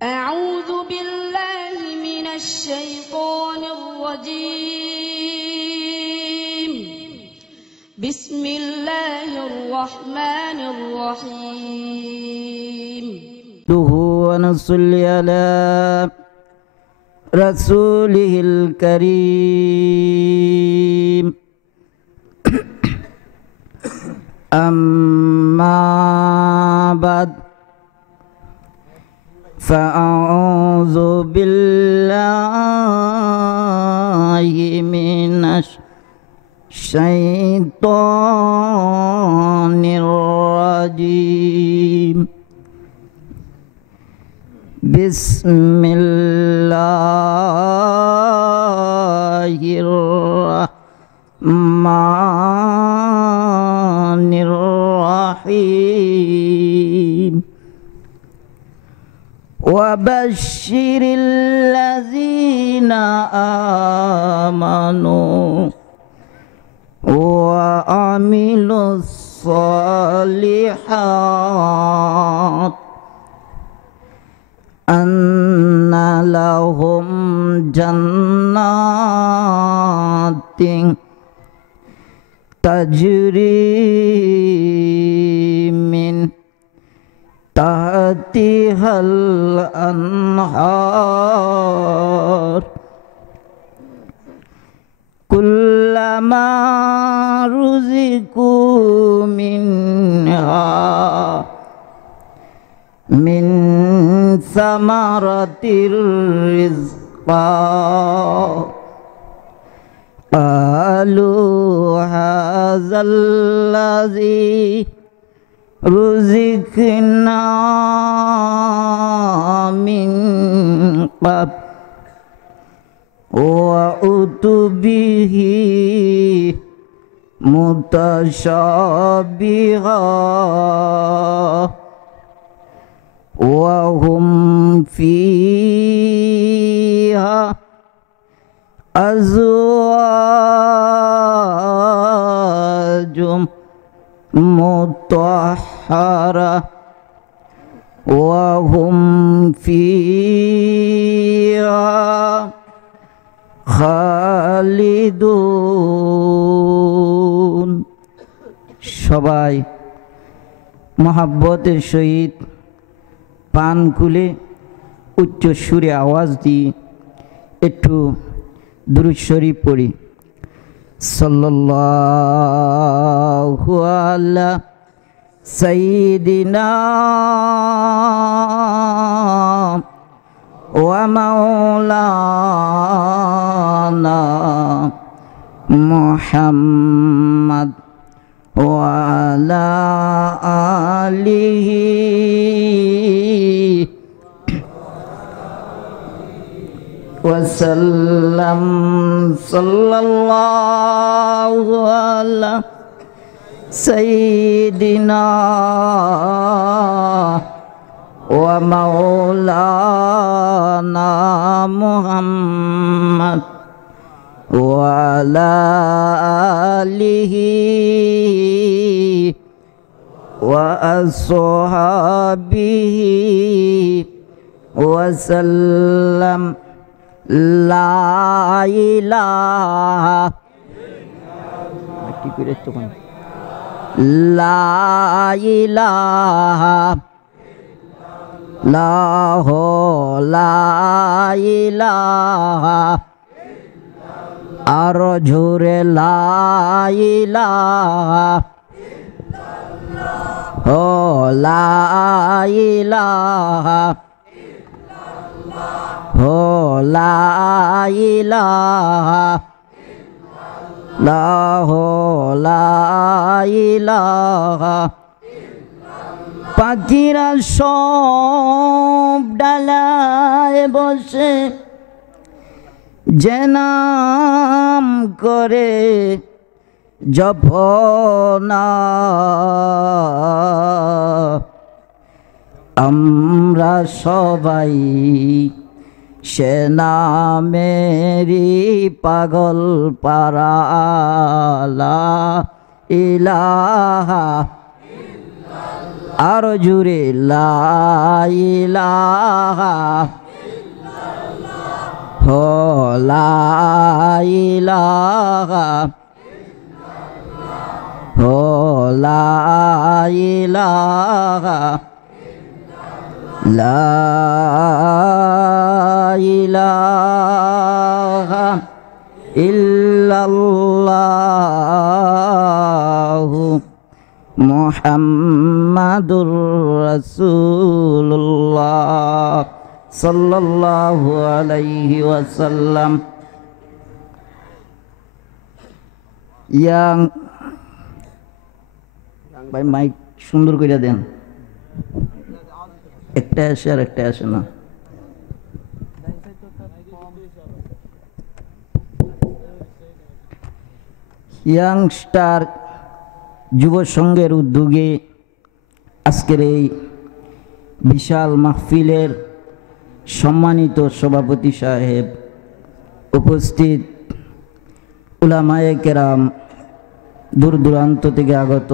أعوذ بالله من الشيطان الرجيم. بسم الله الرحمن الرحيم. ونصلي على رسوله الكريم. أما بعد فأعوذ بالله من الشيطان الرجيم. بسم الله الرحمن الرحيم. وبشر الذين آمنوا وعملوا الصالحات أن لهم جنات تجري من تحتها الأنهار كلما رزقوا منها من ثمرة الرزق قالوا هذا الذي رزقنا من قبل وأتوا به متشابها وهم فيها أزواج مطهرة وهم فيها খালিদুন। সবাই মহাব্বতের সহিত পান খুলে উচ্চ সুরে আওয়াজ দিয়ে একটু দুরূদ শরীফ পড়ি। সাল্লাল্লাহু আলা সাইয়্যিদিনা ওয়া মাওলানা মুহাম্মদ ওয়া আলা আলিহি ওয়াসাল্লাম। সাল্লাল্লাহু আলা সাইয়্যিদিনা ওয়া মাওলানা মুহাম্মদ ওয়া আলা আলিহি ওয়া আসহাবিহি ওয়াসাল্লাম। লা ইলাহা লা ইলাহা লা ইলাহা আর জোরে লা ইলাহা লা ইলাহা লা ইলাহা লা ইলাহা। পাখিরা সব ডালায় বসে যে নাম করে জপনা, আমরা সবাই সে নামেরই পাগল পারা। লা ইলাহা আরো জুড়ে লা ইলাহা হো লা ইলাহা হো লা ইলাহা লা ইলাহা ইল্লাল্লাহু মুহাম্মাদুর রাসূলুল্লাহ সাল্লাল্লাহু আলাইহি ওয়াসাল্লাম। ভাই মাইক সুন্দর করে দেন, একটা আসে আর একটা আসে না। ইয়াংস্টার যুব সংঘের উদ্যোগে আজকের এই বিশাল মাহফিলের সম্মানিত সভাপতি সাহেব, উপস্থিত উলামায়ে কেরাম, দূর দূরান্ত থেকে আগত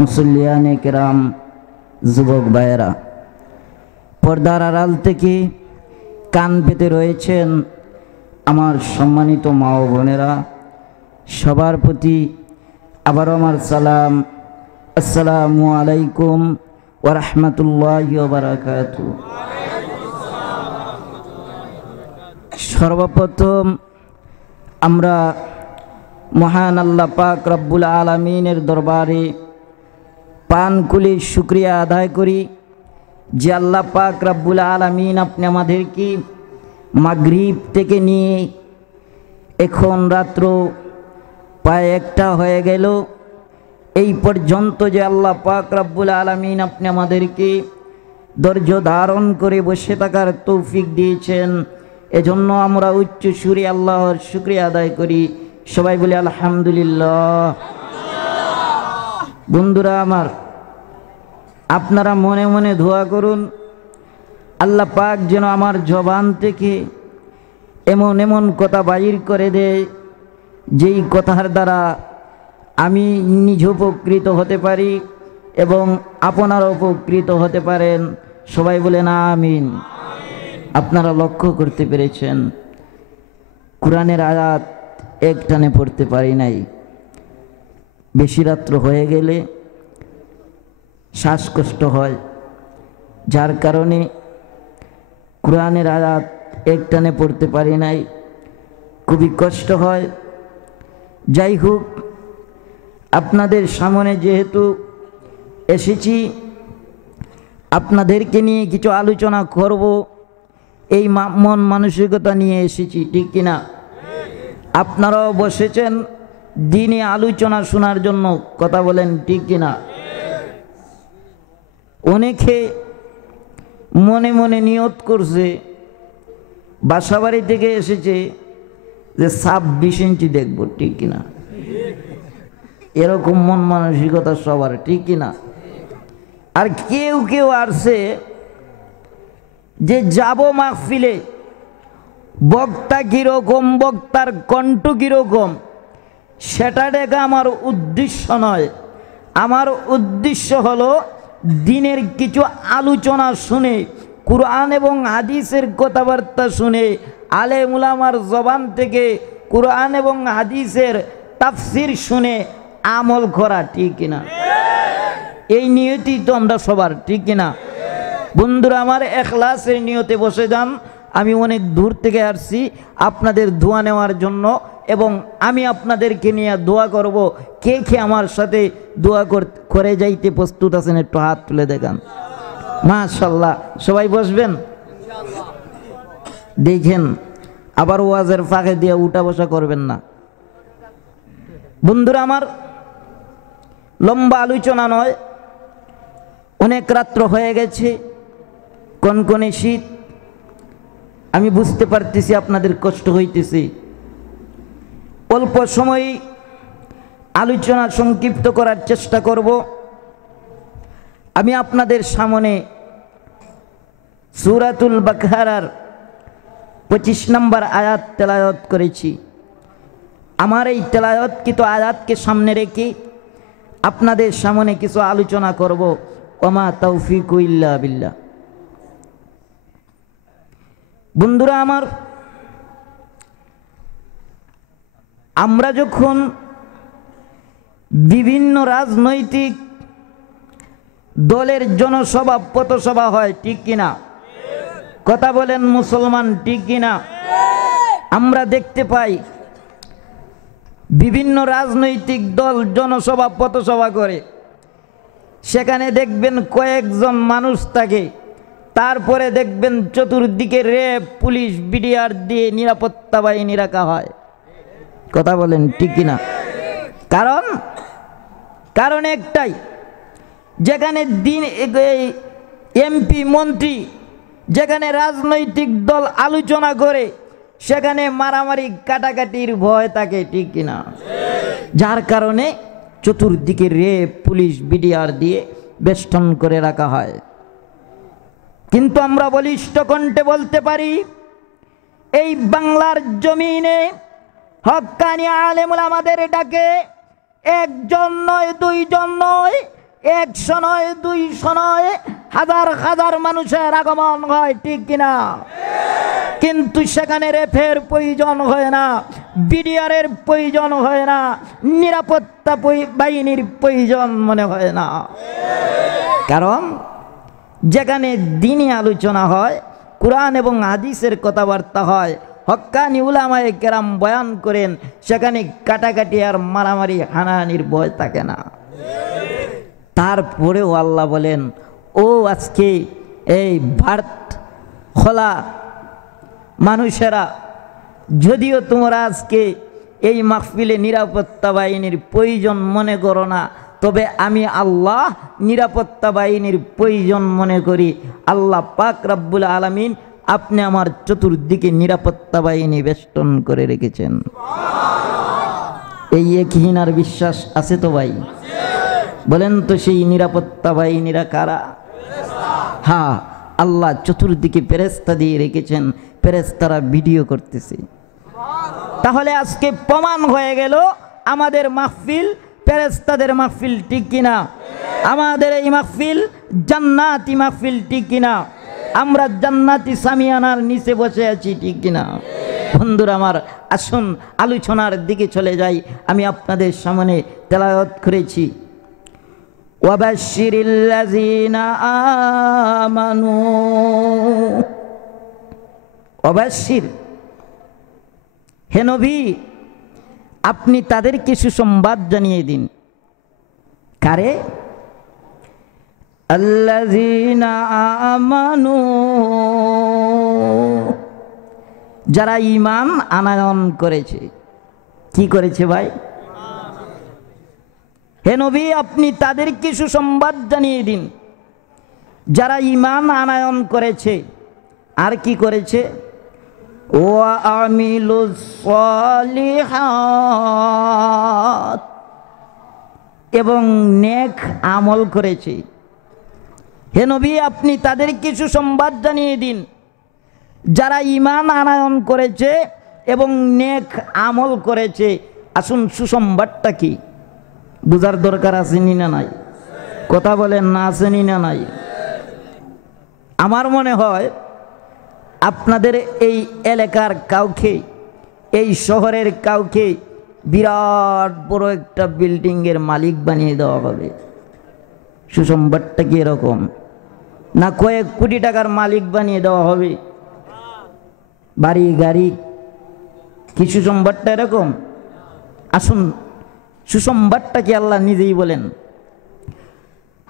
মুসল্লিয়ানে কেরাম, যুবক ভাইয়েরা, পর্দার আড়াল থেকে কান পেতে রয়েছেন আমার সম্মানিত মা ও বোনেরা, সবার প্রতি আবারও আমার সালাম, আসসালামু আলাইকুম ওয়া রাহমাতুল্লাহি ওয়া বারাকাতুহু। সর্বপ্রথম আমরা মহান আল্লাহ পাক রব্বুল আলামিনের দরবারে পান খুলে শুকরিয়া আদায় করি যে আল্লাহ পাক রব্বুল আলামিন আপনি আমাদেরকে মাগরিব থেকে নিয়ে এখন রাত্র প্রায় 1টা হয়ে গেল, এই পর্যন্ত যে আল্লাহ পাক রব্বুল আলামিন আপনি আমাদেরকে ধৈর্য ধারণ করে বসে থাকার তৌফিক দিয়েছেন, এজন্য আমরা উচ্চ সুরে আল্লাহর শুকরিয়া আদায় করি। সবাই বলি আলহামদুলিল্লাহ। বন্ধুরা আমার, আপনারা মনে মনে দোয়া করুন আল্লাহ পাক যেন আমার জবান থেকে এমন এমন কথা বাহির করে দেয় যেই কথার দ্বারা আমি নিজে উপকৃত হতে পারি এবং আপনারা উপকৃত হতে পারেন। সবাই বলেন আমিন। আপনারা লক্ষ্য করতে পেরেছেন কোরআনের আয়াত একটানে পড়তে পারি নাই, বেশি রাত্র হয়ে গেলে শ্বাসকষ্ট হয়, যার কারণে কোরআনের আয়াত একটানে পড়তে পারি নাই, খুবই কষ্ট হয়। যাই হোক, আপনাদের সামনে যেহেতু এসেছি, আপনাদেরকে নিয়ে কিছু আলোচনা করব, এই মন মানসিকতা নিয়ে এসেছি, ঠিক কিনা? আপনারাও বসেছেন দিনে আলোচনা শোনার জন্য, কথা বলেন ঠিক কিনা? অনেকে মনে মনে নিয়ত করছে, বাসাবাড়ি থেকে এসেছে যে 26 ইঞ্চি দেখব, ঠিক কিনা? এরকম মন মানসিকতা সবার, ঠিক কিনা? আর কেউ কেউ আসছে যে যাব মাহফিলে, বক্তা কীরকম, বক্তার কণ্ঠ কীরকম সেটা দেখা আমার উদ্দেশ্য নয়। আমার উদ্দেশ্য হলো দিনের কিছু আলোচনা শুনে, কুরআন এবং হাদিসের কথাবার্তা শুনে, আলেম উলামার জবান থেকে কুরআন এবং হাদিসের তাফসির শুনে আমল করা, ঠিক কিনা? এই নিয়তি তো আমরা সবার, ঠিক কিনা? বন্ধুরা আমার, ইখলাসের নিয়তে বসে যান। আমি অনেক দূর থেকে আসছি আপনাদের দোয়া নেওয়ার জন্য, এবং আমি আপনাদেরকে নিয়ে দোয়া করব। কে কে আমার সাথে দোয়া করে যাইতে প্রস্তুত আছেন একটু হাত তুলে দেখান। মাশাআল্লাহ, সবাই বসবেন। দেখেন আবার ওয়াজের ফাঁকে দিয়ে উঠা বসা করবেন না। বন্ধুরা আমার, লম্বা আলোচনা নয়, অনেক রাত্র হয়ে গেছে, কনকনে শীত, আমি বুঝতে পারতেছি আপনাদের কষ্ট হইতেছে। অল্প সময় আলোচনা সংক্ষিপ্ত করার চেষ্টা করব। আমি আপনাদের সামনে সূরাতুল বাকারার 25 নম্বর আয়াত তেলাওয়াত করেছি। আমার এই তেলাওয়াতকৃত আয়াতকে সামনে রেখে আপনাদের সামনে কিছু আলোচনা করব। ওমা তাওফিকু ইল্লা বিল্লাহ। বন্ধুরা আমার, আমরা যখন বিভিন্ন রাজনৈতিক দলের জনসভা পথসভা হয়, ঠিক কিনা? কথা বলেন মুসলমান, ঠিক কিনা? আমরা দেখতে পাই বিভিন্ন রাজনৈতিক দল জনসভা পথসভা করে, সেখানে দেখবেন কয়েকজন মানুষ থাকে, তারপরে দেখবেন চতুর্দিকে র্যাব, পুলিশ, বিডিআর দিয়ে নিরাপত্তা বাহিনী রাখা হয়। কথা বলেন ঠিক কিনা? কারণ একটাই, যেখানে এমপি মন্ত্রী, যেখানে রাজনৈতিক দল আলোচনা করে, সেখানে মারামারি কাটাকাটির ভয় থাকে, ঠিক কিনা? যার কারণে চতুর্দিকে র্যাব, পুলিশ, বিডিআর দিয়ে বেষ্টন করে রাখা হয়। কিন্তু আমরা বলিষ্ঠ কণ্ঠে বলতে পারি, এই বাংলার জমিনে হক্কানি আলেম ওলামাদের ডাকে একজন নয়, দুইজন নয়, 100 নয়, 200 নয়, হাজার হাজার মানুষের আগমন হয়, ঠিক কিনা? কিন্তু সেখানে রেফের প্রয়োজন হয় না, বিডিআরের প্রয়োজন হয় না, নিরাপত্তা বাহিনীর প্রয়োজন মনে হয় না। কারণ যেখানে দ্বীনি আলোচনা হয়, কুরআন এবং হাদিসের কথাবার্তা হয়, হক্কানি উলামায়ে কেরাম বয়ান করেন, সেখানে কাটাকাটি আর মারামারি হানাহানির ভয় থাকে না। তারপরেও আল্লাহ বলেন, ও আজকে এই ভারত খোলা মানুষেরা, যদিও তোমরা আজকে এই মাহফিলে নিরাপত্তা বাহিনীর প্রয়োজন মনে করো না, তবে আমি আল্লাহ নিরাপত্তা বাহিনীর প্রয়োজন মনে করি। আল্লাহ পাক রব্বুল আলামিন আপনি আমার চতুর্দিকে নিরাপত্তা বাহিনী বেষ্টন করে রেখেছেন। এই একহীন আর বিশ্বাস আছে তো ভাই? বলেন তো সেই নিরাপত্তা বাহিনীরা কারা? হ্যাঁ, আল্লাহ চতুর্দিকে ফেরেশতা দিয়ে রেখেছেন, ফেরেশতারা ভিডিও করতেছে। তাহলে আজকে প্রমাণ হয়ে গেল আমাদের মাহফিল ফেরেশতাদের মাহফিল, ঠিক কিনা? আমাদের এই মাহফিল জান্নাতি মাহফিল, ঠিক কিনা? আমরা জান্নাতি সামিয়ানার নিচে বসে আছি, ঠিক কিনা? বন্ধুরা আমার, আসুন আলোচনার দিকে চলে যাই। আমি আপনাদের সামনে তেলাওয়াত করেছি, ওয়াবাশশিরিল্লাযীনা আমানু, ওয়াবাশশির, হে নবী আপনি তাদেরকে সুসংবাদ জানিয়ে দিন। কারে? আল্লাযীনা আমানু, যারা ঈমান আনয়ন করেছে। কি করেছে ভাই? হে নবী আপনি তাদেরকে সুসংবাদ জানিয়ে দিন যারা ঈমান আনয়ন করেছে। আর কি করেছে? ওয়া আমিলুস সালিহাত, এবং নেক আমল করেছে। হে নবী আপনি তাদেরকে সুসংবাদ জানিয়ে দিন যারা ঈমান আনয়ন করেছে এবং নেক আমল করেছে। আসুন সুসংবাদটা কি বুঝার দরকার আছে নি না নাই? কথা বলেন না, আছে নি না নাই? আমার মনে হয় আপনাদের এই এলাকার কাউকে, এই শহরের কাউকে বিরাট বড় একটা বিল্ডিংয়ের মালিক বানিয়ে দেওয়া হবে। সুসংবাদটা কি এরকম? না কয়েক কোটি টাকার মালিক বানিয়ে দেওয়া হবে? বাড়ি গাড়ি, কি সুসংবাদটা এরকম? আসুন সুসংবাদটা কি আল্লাহ নিজেই বলেন,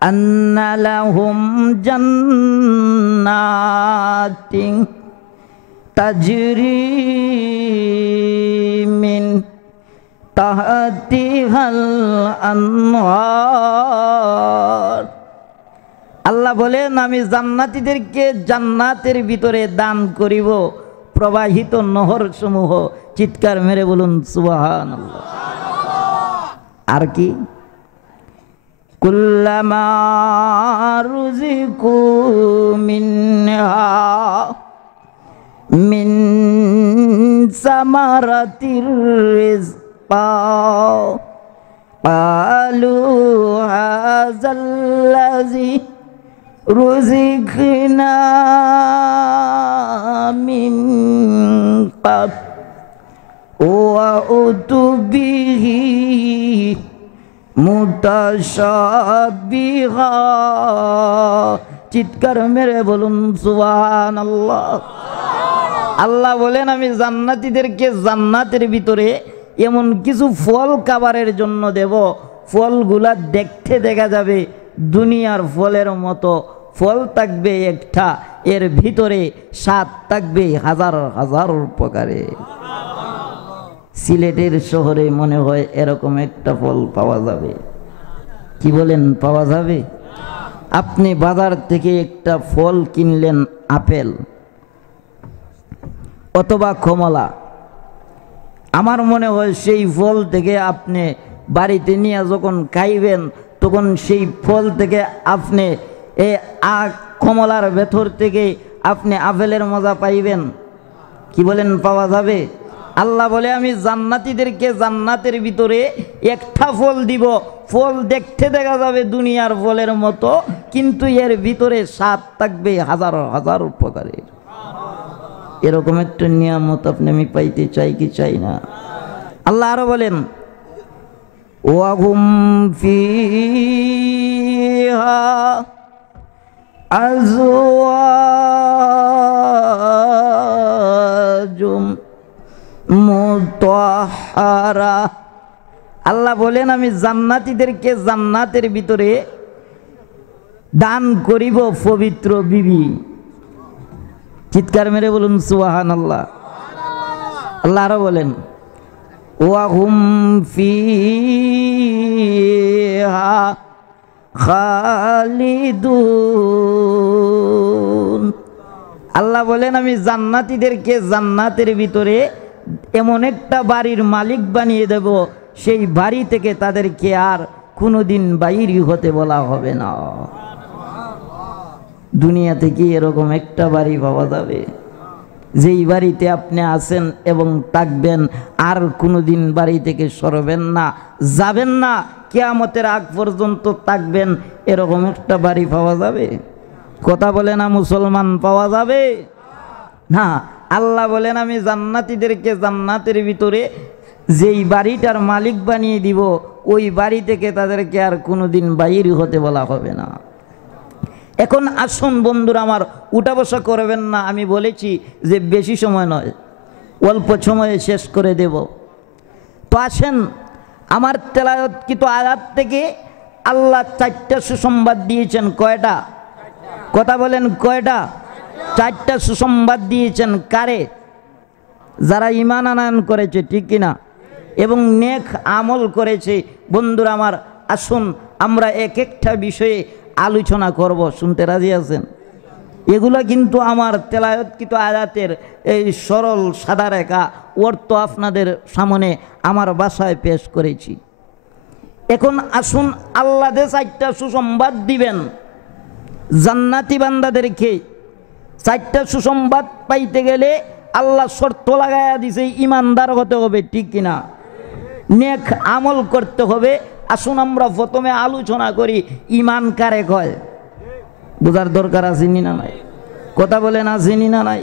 আন্না লাহুম জান্নাতিন তাজরি মিন তাহতিহাল আনহার। আল্লাহ বলেন আমি জান্নাতীদেরকে জান্নাতের ভিতরে দান করিব প্রবাহিত নহর সমূহ। চিৎকার মেরে বলুন সুবহানাল্লাহ। আর কি? কুল্লামা রুজিকু মিনহা মিন সামারাতির রিজকা ক্বালু হাযাল্লাযী রুজিকনা মিন কাব ওয়া উতুবিহি মুতাশাবিহা। চিৎকার মেরে বলুন সুবহানাল্লাহ। আল্লাহ বলেন আমি জান্নাতীদেরকে জান্নাতের ভিতরে এমন কিছু ফল খাবারের জন্য দেব, ফলগুলা দেখতে দেখা যাবে দুনিয়ার ফলের মতো, ফল থাকবে একটা, এর ভিতরে স্বাদ থাকবে হাজার হাজার প্রকারে। সিলেটের শহরে মনে হয় এরকম একটা ফল পাওয়া যাবে। কি বলেন, পাওয়া যাবে? আপনি বাজার থেকে একটা ফল কিনলেন, আপেল অথবা কমলা, আমার মনে হয় সেই ফল থেকে আপনি বাড়িতে নিয়ে যখন খাইবেন তখন সেই ফল থেকে আপনি কমলার ভেতর থেকে আপনি আপেলের মজা পাইবেন। কি বলেন, পাওয়া যাবে? আল্লাহ বলে আমি জান্নাতীদেরকে জান্নাতের ভিতরে একটা ফল দিব, ফল দেখতে দেখা যাবে দুনিয়ার ফলের মতো, কিন্তু এর ভিতরে স্বাদ থাকবে হাজার হাজার প্রকারের। এরকম একটা নিয়ামত আপনি আমি পাইতে চাই কি চাই না? আল্লাহ আরো বলেন ওয়াহুম ফিহা আজওয়াজুম মুতাহহারা। আল্লাহ বলেন আমি জান্নাতীদেরকে জান্নাতের ভিতরে দান করিব পবিত্র বিবি। চিৎকার মেরে বলুন সুবহানাল্লাহ। আল্লাহ আরো বলেন ওয়াহুম ফিহা খালিদুন। আল্লাহ বলেন আমি জান্নাতীদেরকে জান্নাতের ভিতরে এমন একটা বাড়ির মালিক বানিয়ে দেব, সেই বাড়ি থেকে তাদেরকে আর কোনোদিন বাইরে হতে বলা হবে না। দুনিয়া থেকে এরকম একটা বাড়ি পাওয়া যাবে যেই বাড়িতে আপনি আছেন এবং থাকবেন, আর কোনোদিন বাড়ি থেকে সরবেন না, যাবেন না, কিয়ামতের আগ পর্যন্ত থাকবেন। এরকম একটা বাড়ি পাওয়া যাবে? কথা বলে না মুসলমান, পাওয়া যাবে না। আল্লাহ বলেন আমি জান্নাতীদেরকে জান্নাতের ভিতরে যেই বাড়িটার মালিক বানিয়ে দিব, ওই বাড়ি থেকে তাদেরকে আর কোনোদিন বাইরে হতে বলা হবে না। এখন আসুন বন্ধুরা আমার, উঠা বসা করবেন না, আমি বলেছি যে বেশি সময় নয়, অল্প সময়ে শেষ করে দেব। তো আসেন, আমার তেলাওয়াতকৃত আয়াত থেকে আল্লাহ 4টা সুসংবাদ দিয়েছেন। কয়টা? কথা বলেন, কয়টা? 4টা সুসংবাদ দিয়েছেন। কারে? যারা ঈমান আনয়ন করেছে, ঠিক কিনা, এবং নেক আমল করেছে। বন্ধুরা আমার আসুন আমরা এক একটা বিষয়ে আলোচনা করব। শুনতে রাজি আছেন? এগুলো কিন্তু আমার তেলাওয়াতকৃত আয়াতের এই সরল সাদা রেখা অর্থ আপনাদের সামনে আমার ভাষায় পেশ করেছি। এখন আসুন, আল্লাহ যে 4টা সুসংবাদ দিবেন জান্নাতি বান্দাদেরকে, 4টা সুসংবাদ পাইতে গেলে আল্লাহ শর্ত লাগাইয়া দিছে ইমানদার হতে হবে, ঠিক কিনা, নেক আমল করতে হবে। আসুন আমরা প্রথমে আলোচনা করি ইমান কারে কয়। বোঝার দরকার আছে নি না নাই? কথা বলেন, আছে নি না নাই?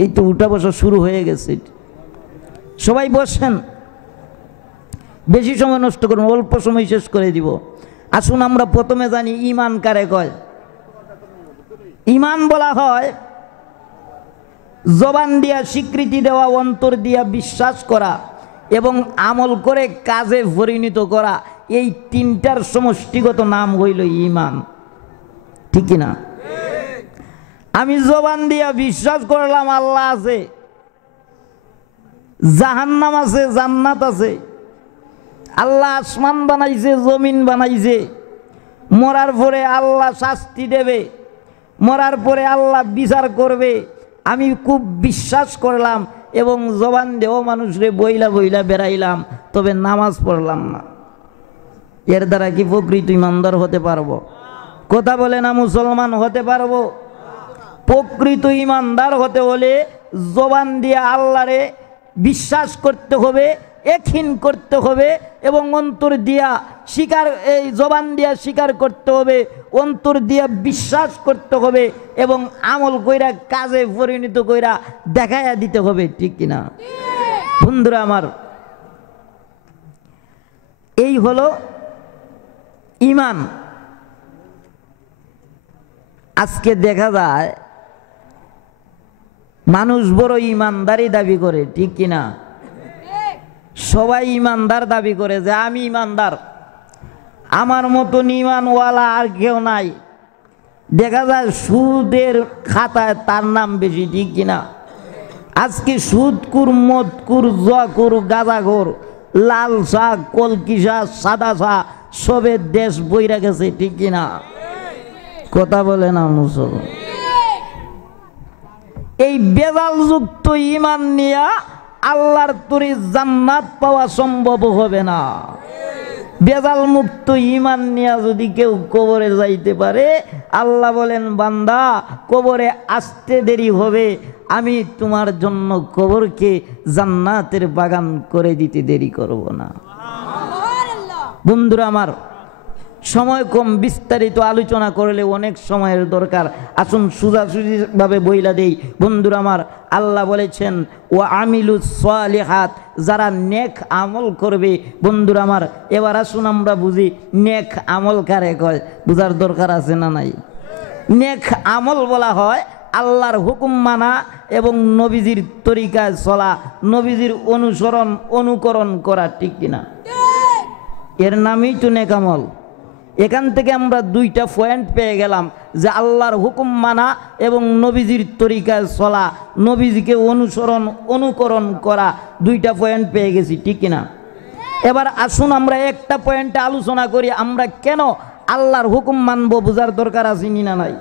এই তো উঠা বসা শুরু হয়ে গেছে, সবাই বসেন, বেশি সময় নষ্ট করুন, অল্প সময় শেষ করে দিব। আসুন আমরা প্রথমে জানি ইমান কারে কয়। ইমান বলা হয় জবান দিয়া স্বীকৃতি দেওয়া, অন্তর দিয়া বিশ্বাস করা এবং আমল করে কাজে পরিণত করা। এই 3টার সমষ্টিগত নাম হইল ইমান, ঠিক কিনা? আমি জবান দিয়া বিশ্বাস করলাম আল্লাহ আছে, জাহান্নাম আছে, জান্নাত আছে, আল্লাহ আসমান বানাইছে, জমিন বানাইছে, মরার পরে আল্লাহ শাস্তি দেবে, মরার পরে আল্লাহ বিচার করবে, আমি খুব বিশ্বাস করলাম এবং জবান দেও মানুষরে বইলা বইলা বেড়াইলাম, তবে নামাজ পড়লাম না। এর দ্বারা কি প্রকৃত ইমানদার হতে পারবো? কথা বলে না মুসলমান হতে পারবো? প্রকৃত ইমানদার হতে হলে জবান দিয়ে আল্লাহরে বিশ্বাস করতে হবে, একহীন করতে হবে এবং অন্তর দিয়া স্বীকার, এই জবান দিয়া স্বীকার করতে হবে, অন্তর দিয়া বিশ্বাস করতে হবে এবং আমল কইরা কাজে পরিণত কইরা দেখাইয়া দিতে হবে, ঠিক কিনা বন্ধুরা আমার? এই হলো ঈমান। আজকে দেখা যায় মানুষ বড় ঈমানদারি দাবি করে, ঠিক কিনা? সবাই ঈমানদার দাবি করে যে আমি ঈমানদার, আমার মতন ঈমানওয়ালা আর কেউ নাই। দেখা যায় সুদের খাতায় তার নাম বেশি, ঠিক কিনা? আজকে সুদকুর, মদকুর, জুয়াকুর, গাঁজাখোর, লাল চা, কলকিসা, সাদা চা সবের দেশ বইরা গেছে, ঠিক কিনা? কথা বলে না মুসলমান? এই বেজালযুক্ত ঈমান নিয়া আল্লাহর তরি জান্নাত পাওয়া সম্ভব হবে না। বেজাল মুক্ত ঈমান নিয়া যদি কেউ কবরে যাইতে পারে, আল্লাহ বলেন বান্দা কবরে আসতে দেরি হবে, আমি তোমার জন্য কবরকে জান্নাতের বাগান করে দিতে দেরি করব না। বন্ধুরা আমার, সময় কম, বিস্তারিত আলোচনা করলে অনেক সময়ের দরকার। আসুন সোজাসুজিভাবে বইলা দেই। বন্ধুরা আমার, আল্লাহ বলেছেন ও আমিলুস সালিহাত, যারা নেক আমল করবে। বন্ধুরা আমার, এবার আসুন আমরা বুঝি নেক আমল কারে কয়। বুঝার দরকার আছে না নাই? নেক আমল বলা হয় আল্লাহর হুকুম মানা এবং নবীজির তরিকায় চলা, নবীজির অনুসরণ অনুকরণ করা, ঠিক কিনা? এর নামই তো নেক আমল। এখান থেকে আমরা দুইটা পয়েন্ট পেয়ে গেলাম যে আল্লাহর হুকুম মানা এবং নবীজির তরিকায় চলা, নবীজিকে অনুসরণ অনুকরণ করা, দুইটা পয়েন্ট পেয়ে গেছি, ঠিক কিনা? এবার আসুন আমরা একটা পয়েন্টে আলোচনা করি, আমরা কেন আল্লাহর হুকুম মানবো। বুঝার দরকার আছে না নাই?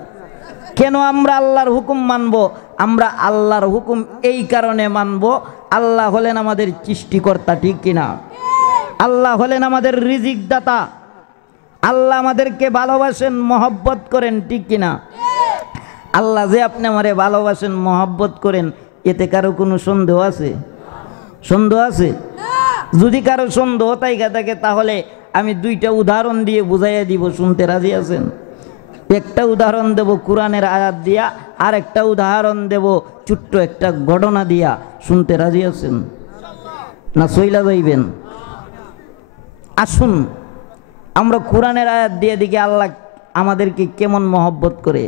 কেন আমরা আল্লাহর হুকুম মানব? আমরা আল্লাহর হুকুম এই কারণে মানব, আল্লাহ হলেন আমাদের সৃষ্টিকর্তা, ঠিক কিনা? আল্লাহ হলেন আমাদের রিজিক দাতা, আল্লাহ আমাদেরকে ভালোবাসেন, মহব্বত করেন, ঠিক কিনা? আল্লাহ যে আপনি আমারে ভালোবাসেন, মহব্বত করেন, এতে কারো কোনো সন্দেহ আছে? সন্দেহ আছে? যদি কারো সন্দেহ থাকে তাহলে আমি দুইটা উদাহরণ দিয়ে বুঝাইয়া দিব। শুনতে রাজি আছেন? একটা উদাহরণ দেব কোরআনের আয়াত দিয়া, আর একটা উদাহরণ দেব ছোট্ট একটা ঘটনা দিয়া। শুনতে রাজি আছেন না সইলা যাইবেন? আসুন আমরা কোরআনের আয়াত দিয়ে দেখি আল্লাহ আমাদেরকে কেমন মহব্বত করে।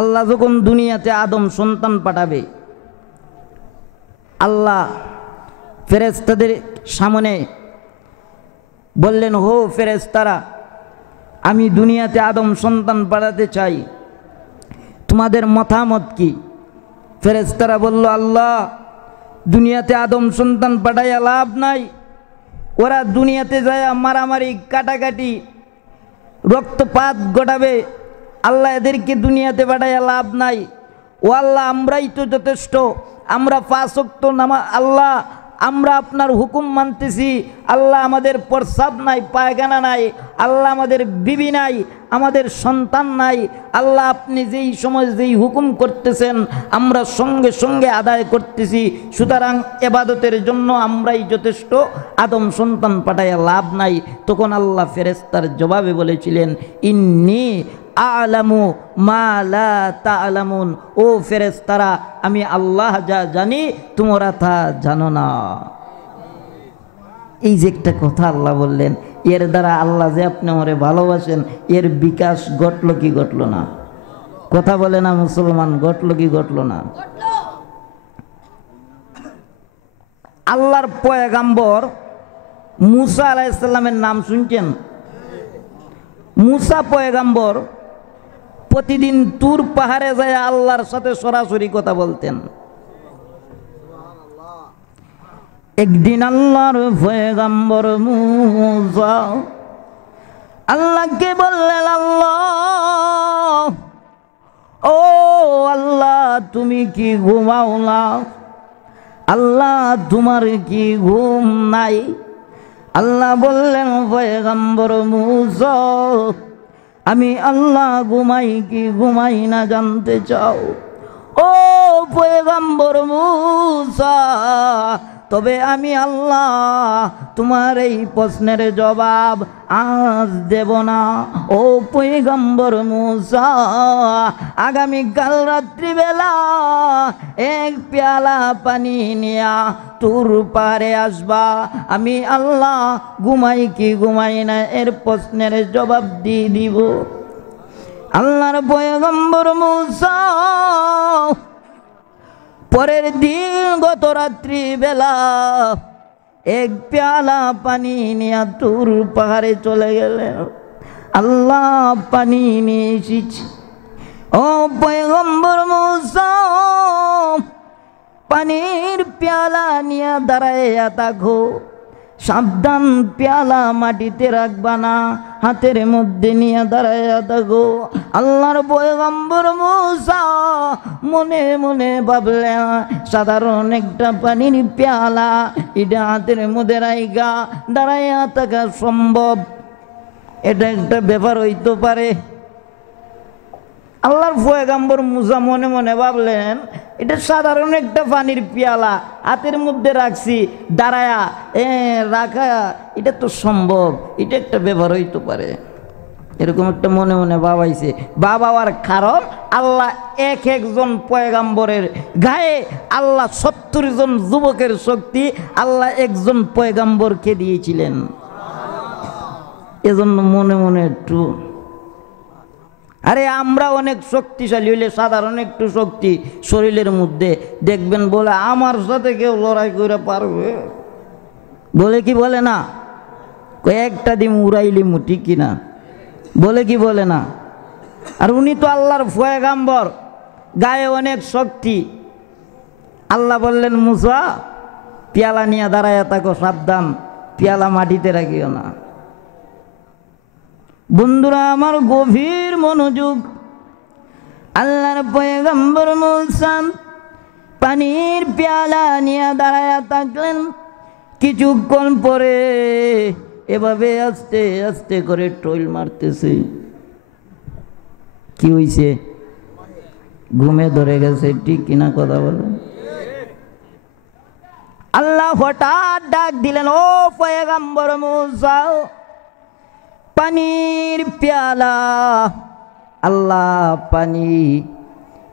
আল্লাহ যখন দুনিয়াতে আদম সন্তান পাঠাবে, আল্লাহ ফেরেশতাদের সামনে বললেন, হো ফেরেশতারা, আমি দুনিয়াতে আদম সন্তান পাঠাতে চাই, তোমাদের মতামত কি? ফেরেশতারা বলল, আল্লাহ দুনিয়াতে আদম সন্তান পাঠাইয়া লাভ নাই, ওরা দুনিয়াতে যায় মারামারি, কাটাকাটি, রক্তপাত ঘটাবে। আল্লাহ এদেরকে দুনিয়াতে পাঠাইয়া লাভ নাই। ও আল্লাহ, আমরাই তো যথেষ্ট, আমরা 5 ওয়াক্ত নামাজ, আল্লাহ আমরা আপনার হুকুম মানতেছি। আল্লাহ আমাদের প্রস্রাব নাই, পায়খানা নাই, আল্লাহ আমাদের বিবি নাই, আমাদের সন্তান নাই। আল্লাহ আপনি যেই সময় যেই হুকুম করতেছেন আমরা সঙ্গে সঙ্গে আদায় করতেছি, সুতরাং ইবাদতের জন্য আমরাই যথেষ্ট, আদম সন্তান পাঠাইয়া লাভ নাই। তখন আল্লাহ ফেরেশতার জবাবে বলেছিলেন, ইন্নী আ'লামু মা লা তা'লামুন, ও ফেরেশতারা আমি আল্লাহ যা জানি তোমরা তা জানো না। এই যে একটা কথা আল্লাহ বললেন, এর দ্বারা আল্লাহ যে আপনি আমারে ভালোবাসেন এর বিকাশ ঘটলো কি ঘটলো না? কথা বলে না মুসলমান, ঘটলো কি ঘটলো না? আল্লাহর পয়গাম্বর মুসা আলাইহিস সালামের নাম শুনছেন? মুসা পয়গাম্বর প্রতিদিন তুর পাহাড়ে যায় আল্লাহর সাথে সরাসরি কথা বলতেন। একদিন আল্লাহর পয়গাম্বর মুসা আল্লাহকে বললেন, আল্লাহ, ও আল্লাহ তুমি কি ঘুমাও না? আল্লাহ তোমার কি ঘুম নাই? আল্লাহ বললেন, পয়গাম্বর মুসা আমি আল্লাহ ঘুমাই কি ঘুমাই না জানতে চাও? ও পয়গাম্বর মুসা তবে আমি আল্লাহ তোমার এই প্রশ্নের জবাব আজ দেব না। ও পয়গম্বর মূসা, আগামীকাল রাত্রিবেলা এক পেয়ালা পানি নিয়া তুর পারে আসবা। আমি আল্লাহ ঘুমাই কি ঘুমাই না এর প্রশ্নের জবাব দিয়ে দিব। আল্লাহর পয়গম্বর মূসা পরের দিন গত রাত্রি বেলা এক পেয়ালা পানি নিয়ে তুর পাহাড়ে চলে গেলেন। আল্লাহ পানি নিয়ে এসেছি। ও পয়গম্বর মূসা, পানির পেয়ালা নিয়ে দাঁড়াইয়া থাকো, সাবধান পেয়ালা মাটিতে রাখবা না, হাতের মধ্যে নিয়ে দাঁড়াইয়া থাকো। আল্লাহর পয়গম্বর মূসা মনে মনে ভাবলেন সাধারণ একটা পানির পেয়ালা এটা হাতের মধ্যে রাইগা দাঁড়াইয়া থাকা সম্ভব? এটা একটা ব্যাপার হইতে পারে। আল্লাহর পয়গম্বর মূসা মনে মনে ভাবলেন এটা সাধারণ একটা পানির পেয়ালা হাতের মধ্যে রাখছি দাঁড়ায়া রাখা, এটা তো সম্ভব, এটা একটা ব্যাপার হইতে পারে। এরকম একটা মনে মনে ভাবাইছে। ভাবার কারণ আল্লাহ এক একজন পয়গম্বরের গায়ে আল্লাহ 70 জন যুবকের শক্তি আল্লাহ একজন পয়গম্বরকে দিয়েছিলেন। এজন্য মনে মনে একটু, আরে আমরা অনেক শক্তিশালী হইলে সাধারণ একটু শক্তি শরীরের মধ্যে দেখবেন বলে আমার সাথে কেউ লড়াই করে পারবে বলে কি বলে না? কয়েকটা দিন উড়াইলি মুটি কিনা বলে কি বলে না? আর উনি তো আল্লাহর পয়গম্বর, গায়ে অনেক শক্তি। আল্লাহ বললেন মূসা পেয়ালা নিয়ে দাঁড়াইয়া থাকো, সাবধান পেয়ালা মাটিতে রাখিও না। বন্ধুরা আমার গভীর মনোযোগ, আল্লাহর পয়গম্বর মূসা পানির পেয়ালা নিয়ে দাঁড়ায়া থাকলেন। কিছুক্ষণ পরে এভাবে আস্তে আস্তে করে টইল মারতেছে। কি হইছে? ঘুমে ধরে গেছে, ঠিক কিনা কথা বলো? আল্লাহ হঠাৎ ডাক দিলেন, ও পয়গম্বর মূসা পানির পেয়ালা। আল্লাহ পানি,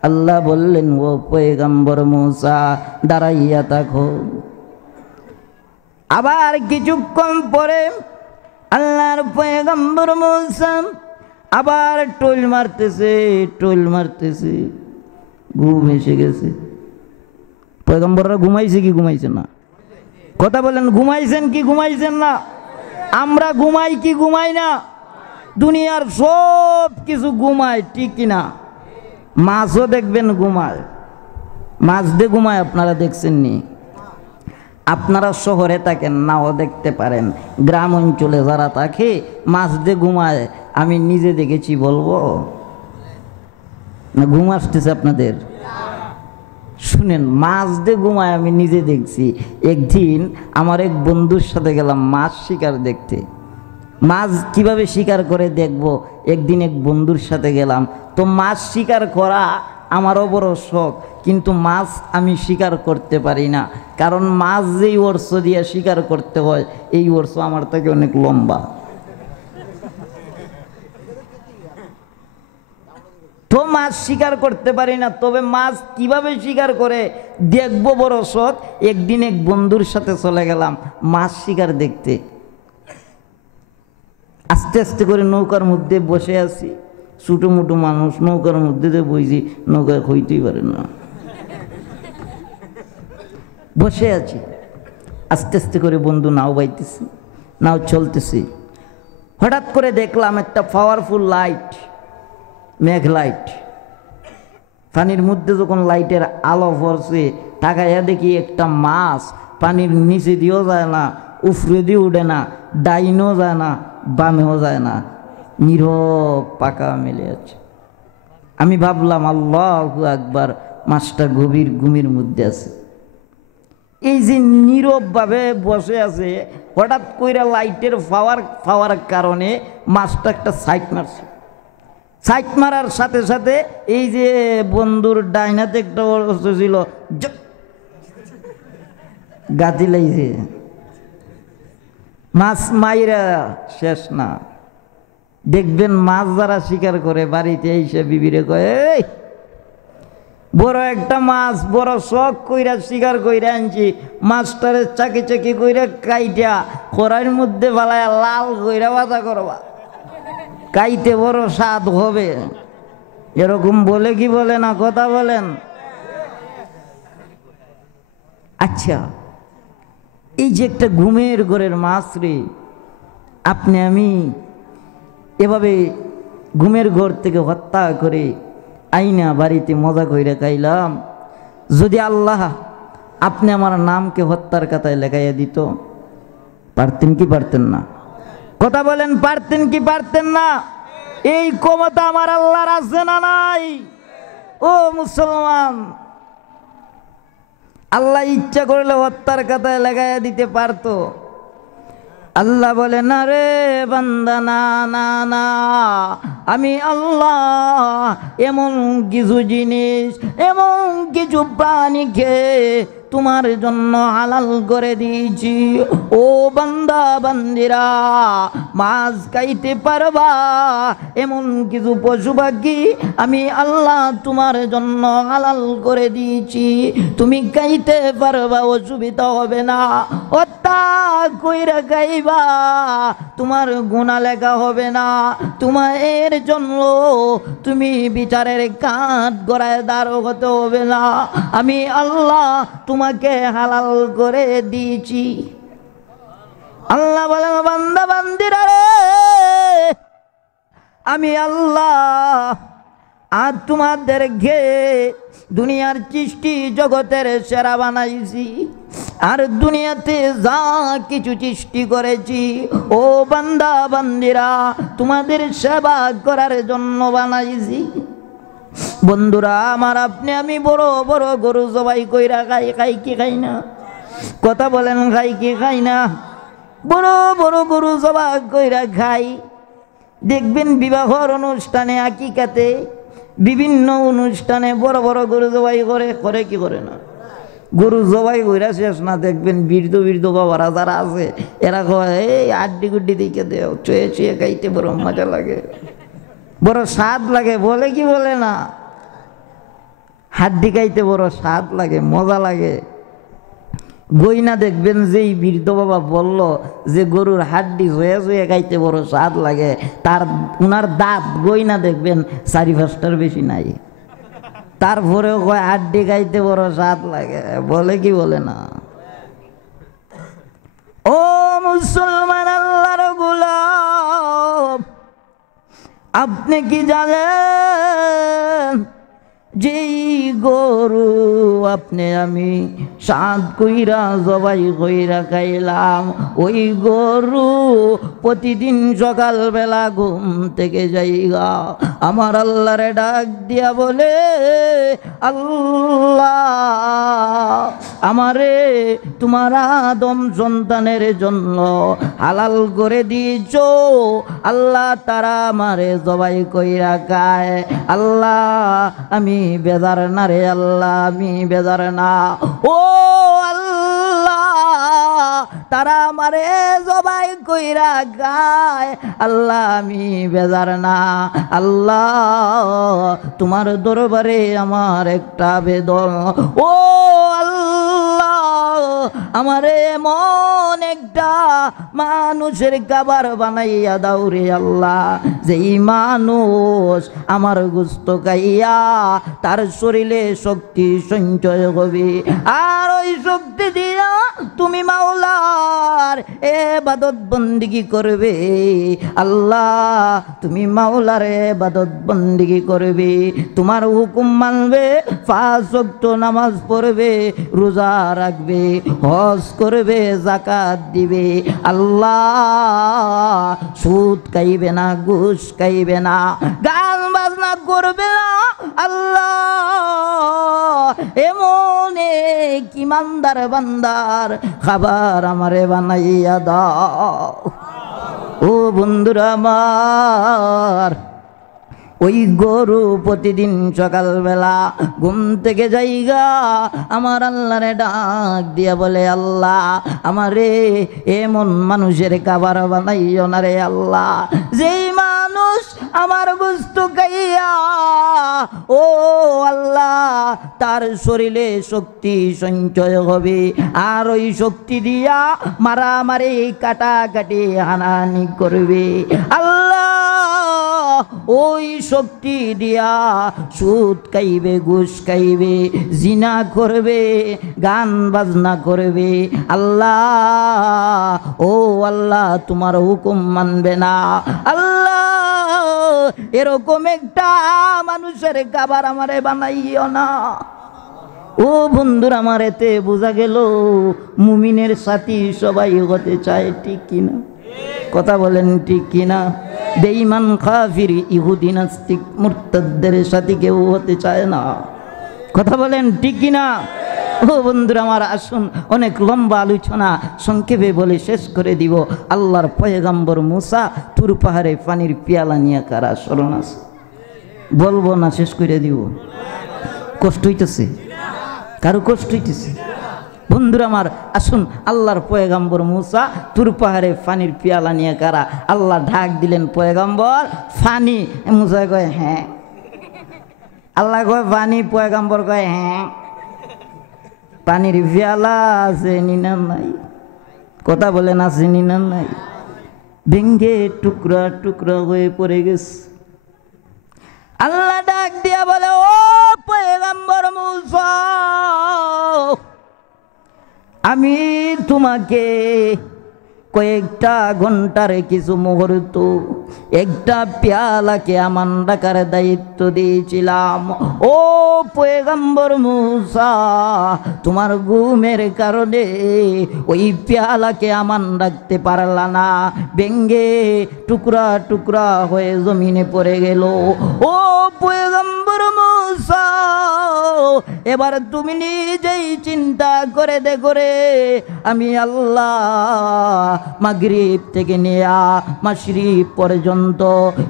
আল্লাহ বললেন ও পয়গম্বর মূসা দাঁড়াইয়া থাকো। আবার কিছুক্ষণ পরে আল্লাহর পয়গম্বর মূসা আবার টোল মারতেছে, টোল মারতেছে, ঘুম এসে গেছে। পয়গম্বররা ঘুমাইছে কি ঘুমাইছে না? কথা বলেন, ঘুমাইছেন কি ঘুমাইছেন না? আমরা ঘুমাই কি ঘুমাই না? দুনিয়ার সব কিছু ঘুমায়, ঠিক কিনা? মাছও দেখবেন ঘুমায়, মাছ দিয়ে ঘুমায়, আপনারা দেখছেন নি? আপনারা শহরে থাকেন নাও দেখতে পারেন, গ্রাম অঞ্চলে যারা থাকে মাছ দিয়ে ঘুমায়, আমি নিজে দেখেছি বলবো না? ঘুম আসতেছে আপনাদের? শুনেন, মাছ দিয়ে ঘুমায় আমি নিজে দেখছি। একদিন আমার এক বন্ধুর সাথে গেলাম মাছ শিকার দেখতে। মাছ কিভাবে শিকার করে দেখব, একদিন এক বন্ধুর সাথে গেলাম। তো মাছ শিকার করা আমারও বড় শখ, কিন্তু মাছ আমি শিকার করতে পারি না, কারণ মাছ যেই অর্শ দিয়ে শিকার করতে হয় এই অর্শ আমার থেকে অনেক লম্বা। তো মাছ শিকার করতে পারি না, তবে মাছ কিভাবে শিকার করে দেখবো বড় শখ। একদিন এক বন্ধুর সাথে চলে গেলাম মাছ শিকার দেখতে। আস্তে আস্তে করে নৌকার মধ্যে বসে আছি, ছোটো মোটো মানুষ নৌকার মধ্যে যে বইছি, নৌকা হইতেই পারে না, বসে আছি। আস্তে আস্তে করে বন্ধু নাও বাইতেছি, নাও চলতেছি। হঠাৎ করে দেখলাম একটা পাওয়ারফুল লাইট, মেঘ লাইট। পানির মধ্যে যখন লাইটের আলো পড়ছে, তাকাইয়া দেখি একটা মাছ পানির নিচে দিয়েও যায় না, উফরে দিয়ে উঠে না, ডাইনও যায় না, বামেও যায় না, নীরব পাকা মেলে আছে। আমি ভাবলাম আল্লাহু আকবার, মাছটা গভীর ঘুমের মধ্যে আছে। এই যে নীরবভাবে বসে আছে, হঠাৎ কইরা লাইটের পাওয়ার কারণে মাছটা একটা সাইট মারছে। সাইট মারার সাথে সাথে এই যে বন্ধুর ডাইনাতে একটা অস্ত্র ছিল, গাতি লাইছে মাছ মাইরা শেষ না। দেখবেন মাছ যারা শিকার করে বাড়িতে এসে বিবিরে কয়, এই বড় একটা মাছ বড় শখ কইরা শিকার কইরা আনছি, মাছটারে চাকি চাকি কইরা কাইটা কড়াইয়ের মধ্যে ফালাইয়া লাল কইরা ভাজা করবা, কাইতে বড় স্বাদ হবে। এরকম বলে কি বলে না, কথা বলেন। আচ্ছা, এই যে একটা ঘুমের ঘরের মাছ রে, আপনি আমি এভাবে ঘুমের ঘর থেকে হত্যা করে আইনা বাড়িতে মজা কইরা খাইলাম। যদি আল্লাহ আপনি আমার নামকে হত্যার কাতায় লেখাইয়া দিত, পারতেন কি পারতেন না? কথা বলেন, পারতেন কি পারতেন না? এই ক্ষমতা আমার আল্লাহর আছে না নাই? ও মুসলমান, আল্লাহ ইচ্ছা করলে হত্যার কাতায় লাগাইয়া দিতে পারতো। আল্লাহ বলে, না রে বান্দা, না না না, আমি আল্লাহ এমন কিছু জিনিস, এমন কিছু প্রাণীকে তোমার জন্য হালাল করে দিয়েছি। ও বান্দা বান্দিরা, মাছ খাইতে পারবা এমন কিছু পশু পাখি আমি আল্লাহ তোমার জন্য হালাল করে দিয়েছি। তুমি খাইতে পারবা, অসুবিধা হবে না। হত্যা কইরা খাইবা, তোমার গুনাহ লেখা হবে না। তোমার এর জন্য তুমি বিচারের কাঠ গড়ায় দাঁড় হতে হবে না। আমি আল্লাহ তোমাকে হালাল করে দিয়েছি। আল্লাহ বলেন, বান্দা বান্দিরা রে, আমি আল্লাহ আর তোমাদেরকে দুনিয়ার সৃষ্টি জগতের সেরা বানাইছি। আর দুনিয়াতে যা কিছু সৃষ্টি করেছি, ও বান্দা বান্দিরা, তোমাদের সেবা করার জন্য বানাইছি। বন্ধুরা আমার, আপনি আমি বড় বড় গরু জবাই কইরা খাই, খাই কি খাই না? কথা বলেন, খাই কি খাই না? বড় বড় গরু জবাই কইরা খাই। দেখবেন বিবাহর অনুষ্ঠানে, আকিকাতে, বিভিন্ন অনুষ্ঠানে বড় বড় গরু জবাই করে, করে কি করে না? গরু জবাই কইরা শেষ না, দেখবেন বৃদ্ধ বৃদ্ধ বাবারা যারা আছে এরা কয়, এই আড্ডি গুড্ডি দিকে দেও, চুয়ে চুয়ে খাইতে বড় মজা লাগে, বড় স্বাদ লাগে। বলে কি বলে না? হাড্ডি খাইতে বড় স্বাদ লাগে, মজা লাগে। গইনা দেখবেন যেই বৃদ্ধ বাবা বলল যে গরুর হাড্ডি হয়ে হয়ে খাইতে বড় স্বাদ লাগে, তার উনার দাঁত গইনা দেখবেন 4-5টার বেশি নাই। তারপরেও কয় হাড্ডি খাইতে বড় স্বাদ লাগে। বলে কি বলে না? ও মুসলমান, আল্লাহর গোলাম, আপনি কি জানেন যেই গরু আপনি আমি সাত কইরা জবাই কইরা খাইলাম, ওই গরু প্রতিদিন সকালবেলা ঘুম থেকে যাইগা আমার আল্লাহরে ডাক দিয়া বলে, আল্লাহ আমারে তোমার আদম সন্তানের জন্য হালাল করে দিয়েছ। আল্লাহ তারা আমারে জবাই কইরা খায়। আল্লাহ আমি বেজার না রে আল্লাহ, আমি বেজার না। ও আল্লাহ তারা আমারে জবাই কইরা খায়, আল্লাহ আমি বেজার না। আল্লাহ তোমার দরবারে আমার একটা আবেদন, ও আল্লাহ আমারে এমন একটা মানুষের খাবার বানাইয়া দাও রে আল্লাহ, যেই মানুষ আমার গোশত খাইয়া তার শরীরে শক্তি সঞ্চয় হবে, আর ওই শক্তি দিয়া তুমি মাওলার ইবাদত বন্দেগী করবে। আল্লাহ তুমি মাওলার ইবাদত বন্দেগী করবে, তোমার হুকুম মানবে, 5 ওয়াক্ত নামাজ পড়বে, রোজা রাখবে, হজ করবে, যাকাত দিবে। আল্লাহ সুদ খাইবে না, ঘুষ খাইবে না, গান বাজনা করবে না। আল্লাহ এমন এক ইমানদার বান্দার খাবার আমারে বানাইয়া দাও। ও বন্ধুরা আমার, ওই গরু প্রতিদিন সকালবেলা ঘুম থেকে যাইগা আমার আল্লাহরে ডাক দিয়া বলে, আল্লাহ আমারে এমন মানুষের খাবার বানাইও না রে আল্লাহ, যেই মানুষ আমার বস্তু খাইয়া ও আল্লাহ তার শরীরে শক্তি সঞ্চয় হবে, আর ওই শক্তি দিয়া মারামারি কাটাকাটি হানাহানি করবে। আল্লাহ ওই শক্তি দিয়া সুদ খাইবে, ঘুষ খাইবে, জিনা করবে, গান বাজনা করবে। আল্লাহ ও আল্লাহ তোমার হুকুম মানবে না। আল্লাহ এরকম একটা মানুষের খাবার আমারে বানাইও না। ও বন্ধুরা, আমার এতে বোঝা গেল মুমিনের সাথী সবাই হতে চায়, ঠিক কিনা? কথা বলেন ঠিক কিনা? বেঈমান কাফির ইহুদি নাস্তিক মুরতাদদের সাথে কেউ হতে চায় না। কথা বলেন ঠিক কিনা? ও বন্ধুরা আমার, আসুন অনেক লম্বা আলোচনা সংক্ষেপে বলে শেষ করে দিব। আল্লাহর পয়গম্বর মুসা তুর পাহাড়ে পানির পেয়ালা নিয়ে কারা স্মরণ আছে? বলবো না, শেষ করে দিব? কষ্ট হইতেছে? কারো কষ্ট হইতেছে? বন্ধুরা আমার, আসুন আল্লাহর পয়গম্বর মুসা তুর পাহাড়ে পানির পেয়ালা নিয়ে কারা। আল্লাহ ঢাক দিলেন, পয়গম্বর ফানি। মুসা কয় হ্যাঁ। আল্লাহ কয় পানি, পয়গম্বর কয় হ্যাঁ। পানির পেয়ালা আছে নিনা নাই? কথা বলেন আছে নিনা নাই? ভেঙ্গে টুকরা টুকরা হয়ে পড়ে গেছে। আল্লাহ ডাক দিয়া বলে, ও পয়গম্বর মুসা, আমি তোমাকে কয়েকটা ঘন্টার কিছু মুহূর্ত একটা পেয়ালাকে আমান রাখার দায়িত্ব দিয়েছিলাম। ও পয়গম্বর মুসা, তোমার ঘুমের কারণে ওই পেয়ালাকে আমান রাখতে পারলা না, ভেঙ্গে টুকরা টুকরা হয়ে জমিনে পড়ে গেল। ও পয়গম্বর মুসা, এবার তুমি নিজেই চিন্তা করে দেখো রে, আমি আল্লাহ মাগরিব থেকে নিয়া মাশরিক পর্যন্ত,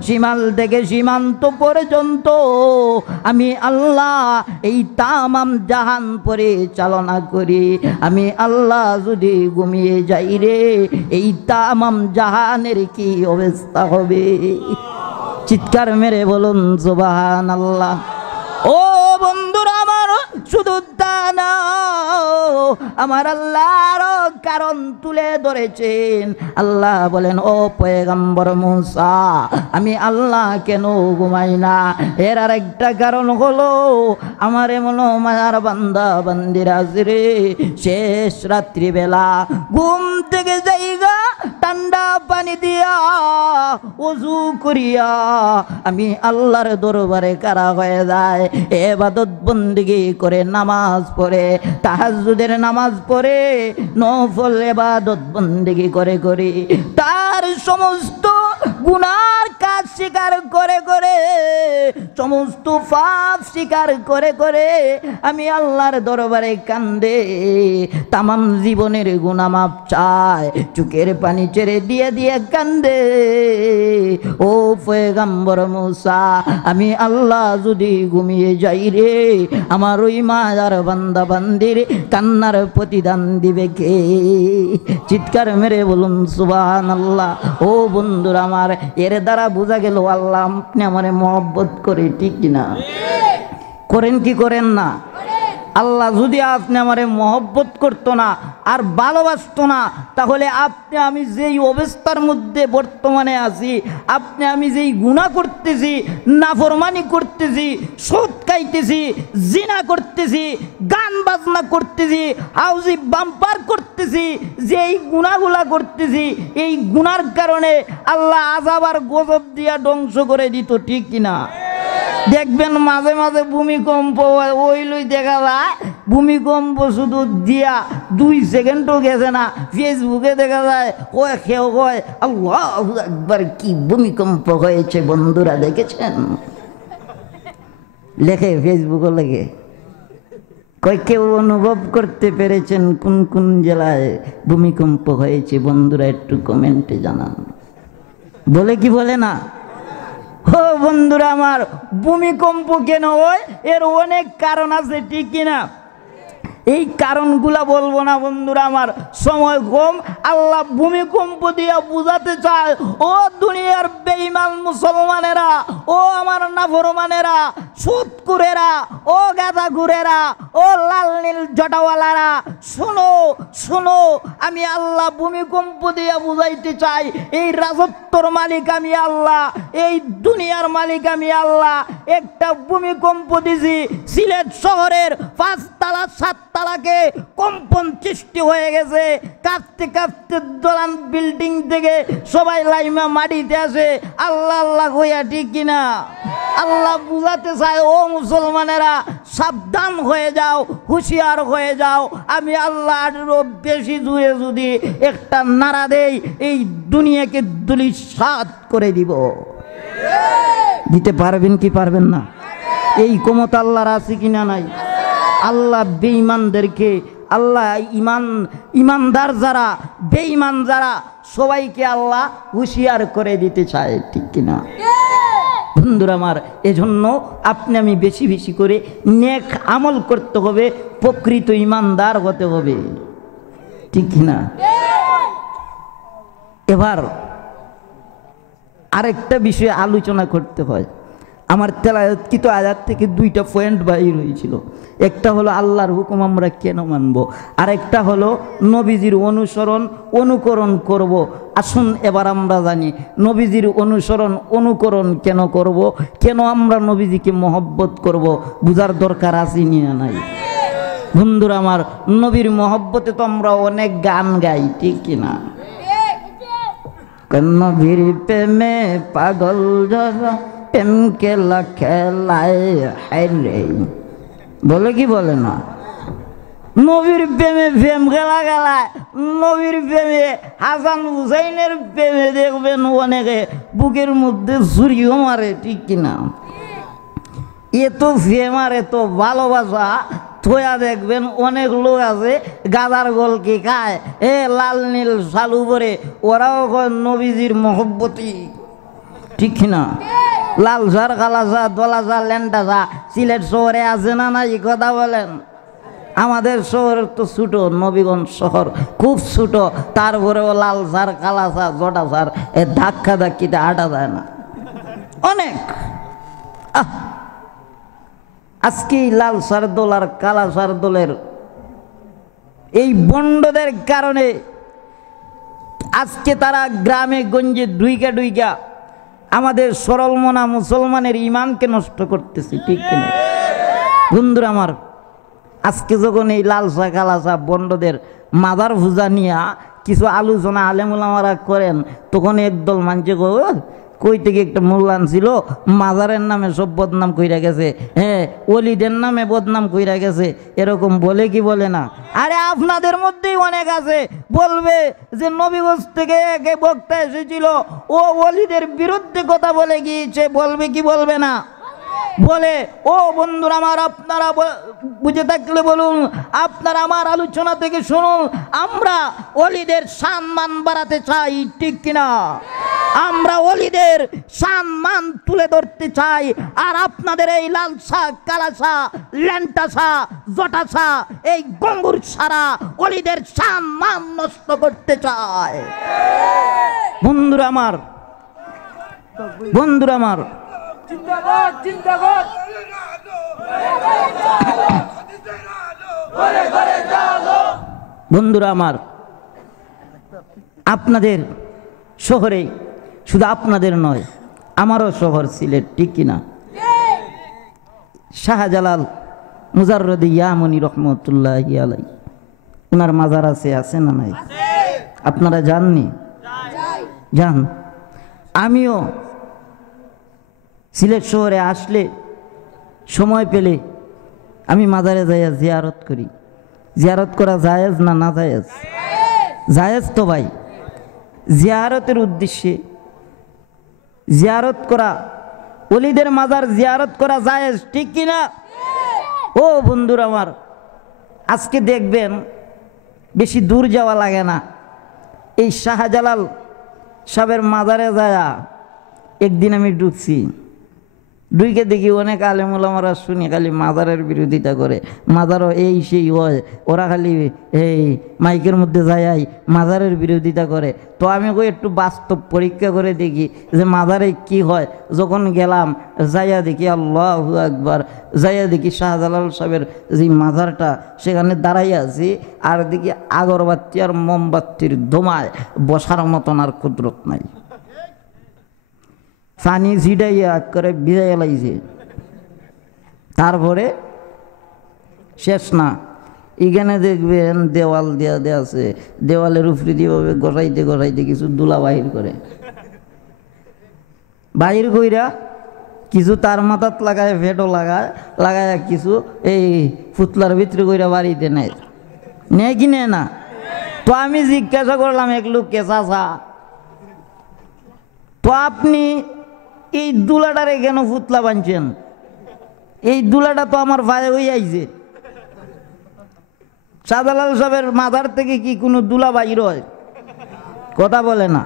সীমাল থেকে সীমান্ত পর্যন্ত আমি আল্লাহ এই তামাম জাহান পরিচালনা করি। আমি আল্লাহ যদি ঘুমিয়ে যাই রে, এই তামাম জাহানের কি অবস্থা হবে? চিৎকার মেরে বলুন সুবহানাল্লাহ। ও বন্ধুরা আমার, শুধু তা না, আমার আল্লাহর কারণ তুলে ধরেছেন। আল্লাহ বলেন, ও পয়গম্বর মুসা, আমি আল্লাহ কেন ঘুমাই না? এর আরেকটা কারণ হলো, আমার এমন মায়ার বান্দা বান্দিরা রে, শেষ রাত্রিবেলা ঘুম থেকে যাইগা ঠান্ডা পানি দিয়া ওযু করিয়া আমি আল্লাহর দরবারে কারা হয়ে যায়, ইবাদত বন্দেগী করে, নামাজ পড়ে, তাহাজ্জুদের নামাজ পড়ে, নফল ইবাদত বন্দেগী করে করে তার সমস্ত গুনার কাজ স্বীকার করে করে, সমস্ত পাপ স্বীকার করে করে আমি আল্লাহর দরবারে কান্দে, তামাম জীবনের গুনাহ মাপ চায়, চোখের পানি ছেড়ে দিয়ে দিয়ে কান্দে। ও পয়গম্বর মুসা, আমি আল্লাহ যদি ঘুমিয়ে যাই রে, আমার ওই মায়ার বান্দা বান্দির কান্নার প্রতিদান দিবে কে? চিৎকার মেরে বলুন সুবহানাল্লাহ। ও বন্ধুরা আমার, এর দ্বারা বোঝা গেল আল্লাহ আপনি আমারে মহব্বত করে, ঠিক কিনা? করেন কি করেন না? আল্লাহ যদি আপনি আমারে মহব্বত করতো না আর ভালোবাসতো না, তাহলে আপনি আমি যেই অবস্থার মধ্যে বর্তমানে আছি, আপনি আমি যেই গুনাহ করতেছি, নাফরমানি করতেছি, সুদ খাইতেছি, জিনা করতেছি, গান বাজনা করতেছি, হাউজি বাম্পার করতেছি, যে এই গুনাহগুলা করতেছি, এই গুনার কারণে আল্লাহ আযাব আর গজব দিয়া ধ্বংস করে দিত, ঠিক কিনা? দেখবেন মাঝে মাঝে ভূমিকম্প ওইলই দেখা যায়, ভূমিকম্প শুধু দিয়া 2 সেকেন্ডও গেছে না, ফেসবুকে দেখা যায় কেউ কয় আল্লাহু আকবার, কি ভূমিকম্প হয়েছে বন্ধুরা দেখেছেন? লেখে ফেসবুকে লেখে, কয় কেউ অনুভব করতে পেরেছেন কোন কোন জেলায় ভূমিকম্প হয়েছে? বন্ধুরা একটু কমেন্টে জানান। বলে কি বলে না? ও বন্ধুরা আমার, ভূমিকম্প কেন হয় এর অনেক কারণ আছে, ঠিক কিনা? এই কারণগুলা বলবো না বন্ধুরা আমার, সময় কম। আল্লাহ ভূমিকম্প দিয়া বুঝাতে চায়, ও দুনিয়ার বেঈমান মুসলমানেরা, ও আমার নাফরমানেরা, সুদকুরেরা, ও গাঁজাখুরেরা, ও লাল নীল জটাওয়ালারা, শোনো শোনো, আমি আল্লাহ ভূমিকম্প দিয়া বুঝাইতে চাই, এই রাজত্বর মালিক আমি আল্লাহ, এই দুনিয়ার মালিক আমি আল্লাহ। একটা ভূমিকম্প দিছি সিলেট শহরের 5 তালা 7 তালাকে কম্পন সৃষ্টি হয়ে গেছে, কাঁপতে কাঁপতে দোলান বিল্ডিং থেকে সবাই লাইমা মাটিতে আসে আল্লাহ আল্লাহ কইয়া, ঠিক কিনা? আল্লাহ বুঝাতে চায়, ও মুসলমানেরা সাবধান হয়ে যাও, হুঁশিয়ার হয়ে যাও, আমি আল্লাহ আরো বেশি জুড়ে যদি একটা নাড়া দেই এই দুনিয়াকে ধূলিসাৎ করে দিব। দিতে পারবেন কি পারবেন না? এই ক্ষমতা আল্লাহর আছে কিনা নাই? আল্লাহ বেঈমানদেরকে, আল্লাহ ইমানদার যারা বেঈমান যারা সবাইকে আল্লাহ হুঁশিয়ার করে দিতে চায়, ঠিক কিনা বন্ধুরা আমার? এজন্য আপনি আমি বেশি বেশি করে নেক আমল করতে হবে, প্রকৃত ইমানদার হতে হবে, ঠিক কিনা? এবার আরেকটা বিষয়ে আলোচনা করতে হয়। আমার তেলাওয়াতকৃত আয়াত থেকে 2টা পয়েন্ট বাইর হয়েছিল। একটা হলো আল্লাহর হুকুম আমরা কেন মানব, আরেকটা হলো নবীজির অনুকরণ করব। আসুন এবার আমরা জানি নবীজির অনুকরণ কেন করব, কেন আমরা নবীজিকে মহব্বত করব, বুঝার দরকার আছে না নাই? বন্ধুরা আমার, নবীর মহব্বতে তো আমরা অনেক গান গাই, ঠিক কিনা? নবীর প্রেমে পাগল যারা প্রেম খেলা খেলায় হাইরে, বলে কি বলে না? নবীর প্রেমে প্রেম খেলা খেলায়, নবীর প্রেমে হাসান হুসাইনের প্রেমে দেখবেন অনেকে বুকের মধ্যে ছুরিও মারে, ঠিক কিনা? এত প্রেম আর এত ভালোবাসা থয়া দেখবেন অনেক লোক আছে গাদার গোলকে খায়, লাল নীল শালু পরে, ওরাও নবীজির মহব্বতী, ঠিক কিনা? লাল ঝাড় কালা চা দলা চা ল্যান্ডা চা সিলেট শহরে আছে না নাই কথা বলেন? আমাদের শহর তো ছোট, নবীগঞ্জ শহর খুব ছোট, তারপরেও লাল ঝাড় কালা চা জটা ঝাড় এ ধাক্কা ধাক্কিতে হাঁটা যায় না অনেক। আজকে লাল সার দোল আর কালা সার দোলের এই বন্ডদের কারণে আজকে তারা গ্রামে গঞ্জে ডুইকা আমাদের সরল মনা মুসলমানের ইমানকে নষ্ট করতেছে, ঠিক কিনা বন্ধুরা আমার? আজকে যখন এই লালসা কালাসা বন্ডদের মাদার ভুজা নিয়ে কিছু আলোচনা আলেমুলামারা করেন, তখন একদল মানছে কই থেকে একটা মূল্যায়ন ছিল, মাজারের নামে সব বদনাম কইরা গেছে, ওলিদের নামে বদনাম কইরা গেছে, এরকম বলে কি বলে না? আরে আপনাদের মধ্যেই অনেক আছে বলবে যে নবীগঞ্জ থেকে এক বক্তা এসেছিল, ও ওলিদের বিরুদ্ধে কথা বলে গিয়েছে, বলবে কি বলবে না? বলে। ও বন্ধুরা আমার, আপনারা বুঝে থাকলে বলুন, আপনারা আমার আলোচনা থেকে শুনুন, আমরা ওলিদের সম্মান বাড়াতে চাই, ঠিক কিনা? আমরা ওলিদের সম্মান তুলে ধরতে চাই, আর আপনাদের এই লালসা কালাসা ল্যান্টাসা জটাসা এই গঙ্গুর সারা ওলিদের সম্মান নষ্ট করতে চায়। বন্ধুরা আমার, বন্ধুরা আমার, জিন্দাবাদ জিন্দাবাদ বন্ধুরা আমার, আপনাদের শহরে শুধু আপনাদের নয়, আমারও শহর সিলেট, ঠিক কিনা? শাহজালাল মুজাররদি ইয়ামনি রহমতুল্লাহি আলাইহি ওনার মাজার আছে না নাই? আপনারা জাননি? যান। আমিও সিলেট শহরে আসলে সময় পেলে আমি মাজারে যাইয়া জিয়ারত করি। জিয়ারত করা জায়েজ না না জায়েজ? জায়েজ তো ভাই। জিয়ারতের উদ্দেশ্যে জিয়ারত করা, ওলিদের মাজার জিয়ারত করা জায়েজ, ঠিক কিনা? ও বন্ধুরা আমার, আজকে দেখবেন বেশি দূর যাওয়া লাগে না, এই শাহজালাল সাহেবের মাজারে যায়া একদিন আমি ঢুকছি, ঢুকে দেখি অনেক আলেম ওলামারা শুনি খালি মাজারের বিরোধিতা করে, মাজারও এই সেই হয়, ওরা খালি এই মাইকের মধ্যে যায় মাজারের বিরোধিতা করে। তো আমি কই একটু বাস্তব পরীক্ষা করে দেখি যে মাজারে কি হয়। যখন গেলাম যাইয়া দেখি আল্লাহু আকবার, যাইয়া দেখি শাহজালাল সাহেবের যে মাজারটা সেখানে দাঁড়াইয়া আছি, আর দেখি আগরবাতি আর মোমবাতির ধোঁয়ায় বসার মতন আর কুদরত নাই। পানি ছিটাইয়া করে ভিজাইয়া লাগছে। তারপরে শেষ না, এখানে দেখবেন দেওয়াল দেওয়া দেওয়া আছে, দেওয়ালের উপরে যেভাবে গড়াইতে গড়াইতে কিছু দুলা বাহির করে, বাহির কইরা কিছু তার মাথাত লাগায়, ফেটও লাগায়, লাগায় কিছু এই ফুতলার ভিতরে কইরা বাড়িতে নেয়, নেয় কি নেয় না? তো আমি জিজ্ঞাসা করলাম এক লোককে, চাচা তো আপনি এই দুলাটারে কেন ফুতলা বানছেন? এই দুলাটা তো আমার ভাই হয়ে আইছে। শাহজালাল সাহেবের মাথার থেকে কি কোনো দুলা বাইর হয়? কথা বলে না।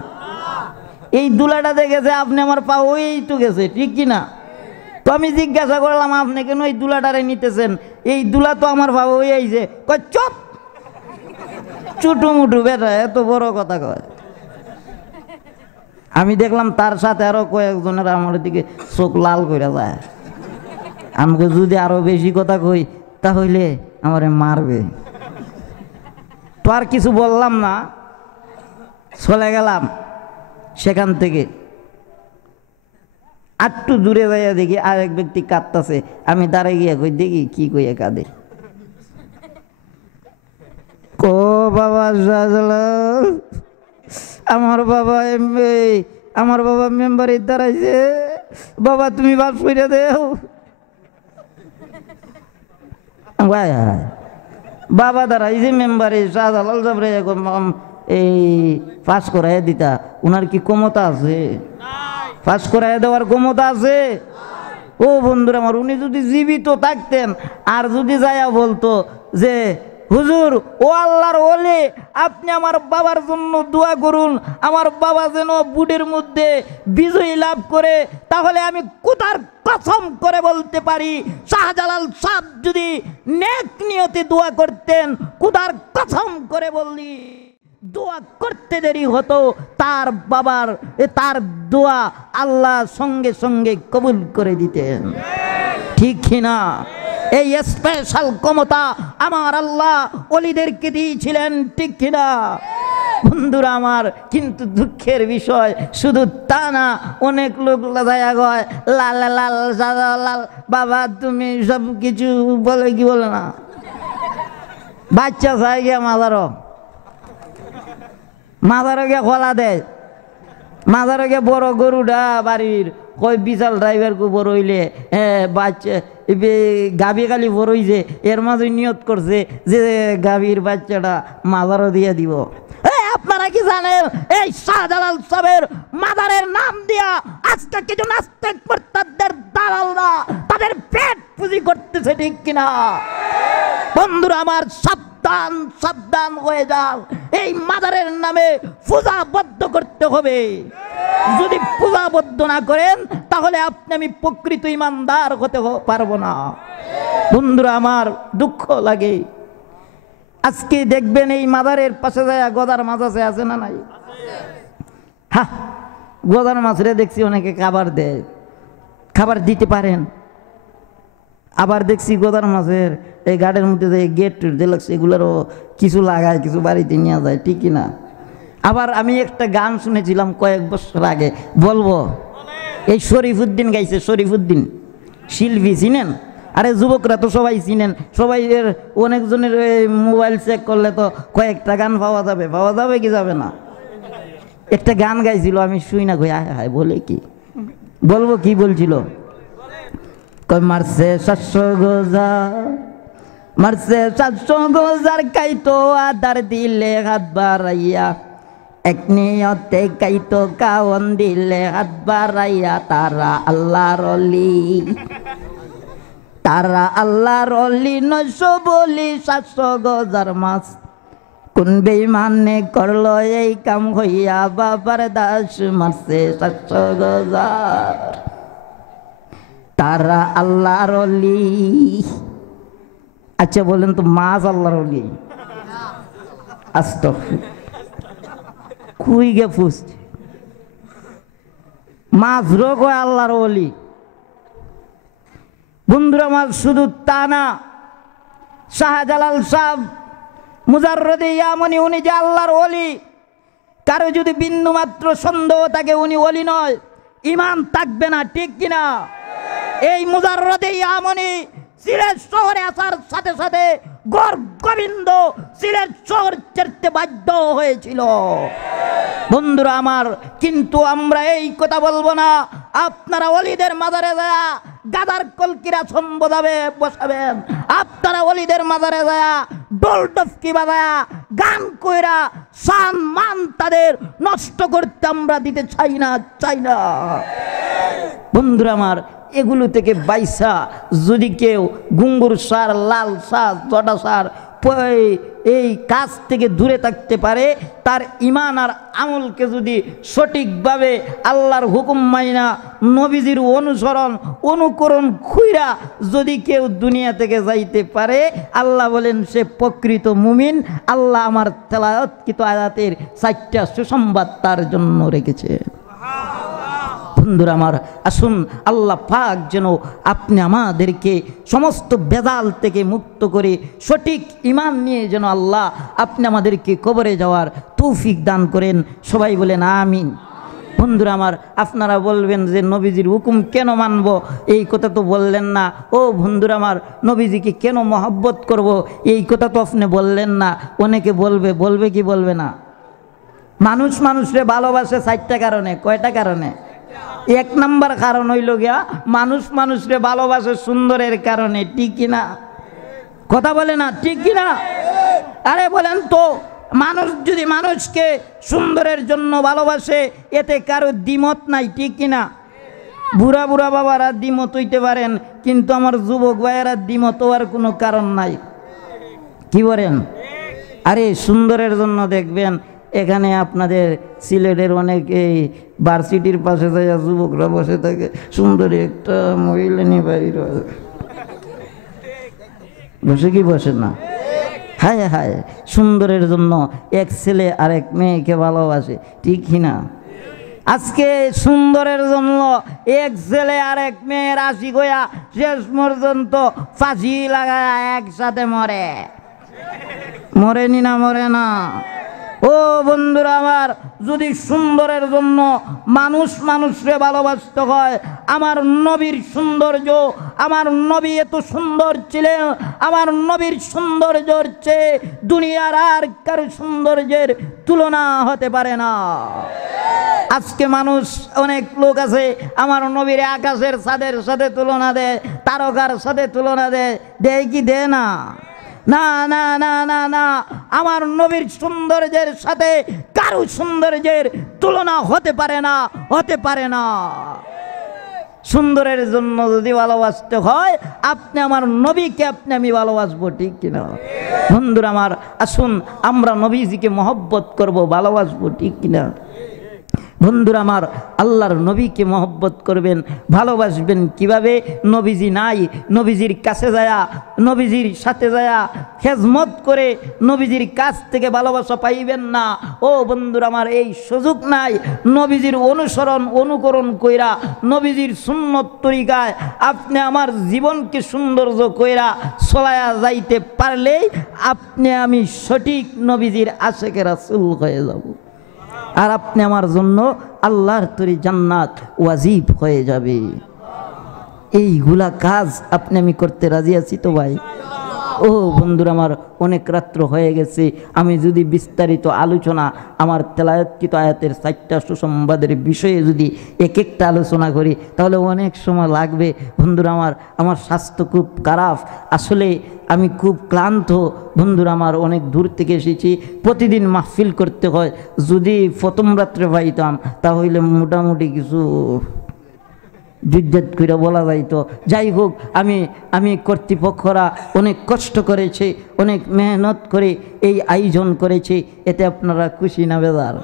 এই দুলাটা দেখেছে আপনি আমার পা হয়েই তো গেছে, ঠিক কি না? তো আমি জিজ্ঞাসা করলাম আপনি কেন এই দুলাটারে নিতেছেন? এই দুলা তো আমার ভাব হয়ে আইছে। কয় চপ, চুটু মুটু বেটা, এত বড় কথা কয়। আমি দেখলাম তার সাথে আরো কয়েকজনের আমার দিকে চোখ লাল করে যায়। আমাকে যদি আরো বেশি কথা কই তাহলে আমারে মারবে। তো আর কিছু বললাম না, চলে গেলাম সেখান থেকে। একটু দূরে যাইয়া দেখি আরেক ব্যক্তি কাঁদতেছে। আমি দাঁড়াই গিয়া কই দেখি কি কইয়া কাঁদে। ও বাবা শাহজালাল, আমার বাবা মেম্বারে দাঁড়াইছে, বাবা তুমি বাস করে দেও। বাবা দাঁড়াইছে মেম্বারে, শাহজালাল সাহেবরে এই পাস করাই দিতা, উনার কি ক্ষমতা আছে? পাস করাই দেওয়ার ক্ষমতা আছে? ও বন্ধুরা আমার, উনি যদি জীবিত থাকতেন আর যদি যায়া বলতো যে হুজুর ও আল্লাহর ওলি, আপনি আমার বাবার জন্য দোয়া করুন, আমার বাবা যেন বুটের মধ্যে বিজয়ী লাভ করে, তাহলে আমি খোদার কসম করে বলতে পারি শাহজালাল সাহেব যদি নেক নিয়তে দোয়া করতেন, খোদার কসম করে বললি দোয়া করতে দেরি হতো, তার বাবার তার দোয়া আল্লাহ সঙ্গে সঙ্গে কবুল করে দিতেন, ঠিক কিনা? এই স্পেশাল ক্ষমতা আমার আল্লাহ ওলিদেরকে দিয়েছিলেন, ঠিক কিনা বন্ধুরা আমার? কিন্তু দুঃখের বিষয় শুধু তা না, অনেক লোক লাজায়া গয় লাল লাল সাদা লাল, বাবা তুমি সব কিছু বলে কি বলে না, বাচ্চা চাই গিয়া মাজারও গিয়া খোলা দেয়, মাজারও গিয়া বড় গরুটা বাড়ির কই বিশাল ড্রাইভার কো বড় হইলে বাচ্চা গাভী খালি বড় হইছে, এর মাঝে নিয়ত করছে যে গাভীর বাচ্চাটা মাজারও দিয়ে দিব। আপনারা কি জানেন এই শাহজালাল সাহেবের মাজারের নাম দিয়া আজকে কিছু নাস্তিক মুরতাদদের দালালরা তাদের পেট পুঁজি করতেছে, ঠিক কিনা বন্ধুরা আমার? সাবধান সাবধান হয়ে যাও, এই মাজারের নামে পূজাবদ্ধ করতে হবে। যদি পূজাবদ্ধ না করেন তাহলে আপনি আমি প্রকৃত ইমানদার হতে পারবো না। বন্ধুরা আমার দুঃখ লাগে, আজকে দেখবেন এই মাজারের পাশে যায় গদার মাছ আছে না নাই? হ্যাঁ, গদার মাছরে দেখছি অনেকে খাবার দেয়, খাবার দিতে পারেন। আবার দেখছি গদার মাছের এই গাড়ির মধ্যে যে গেট লাগছে এগুলোরও কিছু লাগায়, কিছু বাড়িতে নিয়ে যায়, ঠিক কিনা? আবার আমি একটা গান শুনেছিলাম কয়েক বছর আগে, বলবো, এই শরীফুদ্দিন গাইছে, শরীফুদ্দিন শিল্পী, চিনেন? আরে যুবকরা তো সবাই চিনেন, সবাই অনেকজনের মোবাইল চেক করলে তো কয়েকটা গান পাওয়া যাবে কি যাবে না? একটা গান গাইছিল, আমি শুই না কই আয় হায় বলে কি বলবো, কি বলছিল? কই মারছে 700 গোজার, মারছে 700 গোজার, কাইতো আদার দিলে হাত বাড়াইয়া, এক নিয়তে কাইতো কাওন দিলে হাত বাড়াইয়া, তারা আল্লাহর ওলি, তারা আল্লাহর ওলি, 900 বলি 700 গোজার মাছ, কোন বেঈমানে করলো এই কাম হইয়া বাবার দাস মারছে 700,000 তারা আল্লাহর ওলি। আচ্ছা বলেন তো মাছ আল্লাহর ওলি? আস্তাগফির, কুই গে ফুসছে মাছ রোগ আল্লাহর ওলি। বন্ধুরা আমার শুধু তা না, শাহজালাল সাহেব মুজাররদে ইয়ামানি উনি যে আল্লাহর ওলি, কারো যদি বিন্দু মাত্র সন্দেহ থাকে উনি ওলি নয়, ঈমান থাকবে না, ঠিক কিনা? এই মুজাররদে ইয়ামানি সিলেট শহরে আসার সাথে সাথে গোবিন্দ সিলেট শহর ছেড়তে বাধ্য হয়েছিল। বন্ধুরা আমার, কিন্তু আমরা এই কথা বলবো না আপনারা ওলিদের মাজারে যায় গাদার কলকিরা সম্বোধাবে বসাবেন, আপনারা ওলিদের মাজারে যায় ডোল ডফকি বাজায়া গান কইরা সম্মান তাদের নষ্ট করতে আমরা দিতে চাই না। বন্ধুরা আমার, এগুলো থেকে বাইসা যদি কেউ গুঙ্গুর সার, লাল সার, জটা সার এই কাজ থেকে দূরে থাকতে পারে, তার ঈমান আর আমলকে যদি সঠিকভাবে আল্লাহর হুকুম মাইনা নবীজির অনুকরণ কইরা যদি কেউ দুনিয়া থেকে যাইতে পারে, আল্লাহ বলেন সে প্রকৃত মুমিন। আল্লাহ আমার তেলাওয়াতকৃত আয়াতের 4টা সুসংবাদ তার জন্য রেখেছে। বন্ধুরা আমার, আসুন আল্লাহ পাক যেন আপনি আমাদেরকে সমস্ত বেজাল থেকে মুক্ত করে সঠিক ঈমান নিয়ে যেন আল্লাহ আপনি আমাদেরকে কবরে যাওয়ার তৌফিক দান করেন। সবাই বলেন আমিন। বন্ধুরা আমার, আপনারা বলবেন যে নবীজির হুকুম কেন মানব, এই কথা তো বললেন না। ও বন্ধুরা আমার, নবীজিকে কেন মহব্বত করব, এই কথা তো আপনি বললেন না। অনেকে বলবে কি বলবে না? মানুষ মানুষরে ভালোবাসে 4টা কারণে। কয়টা কারণে? 1 নাম্বার কারণ হইল গিয়া মানুষ মানুষরে ভালোবাসে সুন্দরের কারণে, ঠিক কিনা? কথা বলে না, ঠিক কিনা? আরে বলেন তো, মানুষ যদি মানুষকে সুন্দরের জন্য ভালোবাসে এতে কারো দ্বিমত নাই, ঠিক কিনা? বুড়া বুড়া বাবারা দ্বিমত হইতে পারেন, কিন্তু আমার যুবক ভাইয়েরা দ্বিমত হওয়ার কোনো কারণ নাই। কি বলেন? আরে সুন্দরের জন্য দেখবেন এখানে আপনাদের সিলেটের অনেক এই ভার্সিটির পাশে যায় যুবকরা বসে থাকে, সুন্দরী একটা মহিলা নিয়ে বাইর বসে কি বসে না? হায় হায়, সুন্দরের জন্য এক ছেলে আরেক মেয়েকে ভালোবাসে, ঠিক কিনা? আজকে সুন্দরের জন্য এক ছেলে আরেক মেয়ের আশিক হইয়া শেষ পর্যন্ত ফাঁসি লাগায় একসাথে মরেনি না? মরে না? ও বন্ধুরা আমার, যদি সুন্দরের জন্য মানুষ মানুষকে ভালোবাসতে হয়, আমার নবীর সৌন্দর্য, আমার নবী এত সুন্দর ছিলেন, আমার নবীর সৌন্দর্যের চেয়ে দুনিয়ার আর কারো সৌন্দর্যের তুলনা হতে পারে না। আজকে মানুষ, অনেক লোক আছে আমার নবীর আকাশের চাঁদের সাথে তুলনা দেয়, তারকার সাথে তুলনা দেয় কি দেয় না? না না না না না, আমার নবীর সৌন্দর্যের সাথে কারো সৌন্দর্যের তুলনা হতে পারে না, হতে পারে না। সুন্দরের জন্য যদি ভালোবাসতে হয়, আপনি আমার নবীকে আমি ভালোবাসবো, ঠিক কিনা? বন্ধুরা আমার, আসুন আমরা নবীজিকে মহব্বত করব, ভালোবাসবো, ঠিক কিনা? বন্ধুরা আমার, আল্লাহর নবীকে মহব্বত করবেন, ভালোবাসবেন কিভাবে? নবীজি নাই, নবীজির কাছে যায়া, নবীজির সাথে যায়া খেজমত করে নবীজির কাছ থেকে ভালোবাসা পাইবেন না। ও বন্ধুরা আমার, এই সুযোগ নাই। নবীজির অনুকরণ কইরা নবীজির সুন্নত তরিকায় আপনি আমার জীবনকে সৌন্দর্য কইরা চলায়া যাইতে পারলেই আপনি আমি সঠিক নবীজির আশেকে রাসূল হয়ে যাব, আর আপনি আমার জন্য আল্লাহর তৈরি জান্নাত ওয়াজিব হয়ে যাবে। এইগুলা কাজ আপনি আমি করতে রাজি আছি তো ভাই? ও বন্ধুরা আমার, অনেক রাত্র হয়ে গেছে। আমি যদি বিস্তারিত আলোচনা আমার তেলাওয়াতকৃত আয়াতের 4টা সুসংবাদের বিষয়ে যদি এক একটা আলোচনা করি তাহলে অনেক সময় লাগবে। বন্ধুরা আমার স্বাস্থ্য খুব খারাপ, আসলে আমি খুব ক্লান্ত। বন্ধুরা আমার, অনেক দূর থেকে এসেছি, প্রতিদিন মাহফিল করতে হয়। যদি প্রথম রাত্রে পাইতাম তাহলে মোটামুটি কিছু যুদ্ধ করে বলা যাইতো। যাই হোক, আমি কর্তৃপক্ষরা অনেক কষ্ট করেছে, অনেক মেহনত করে এই আয়োজন করেছে, এতে আপনারা খুশি না বেজার?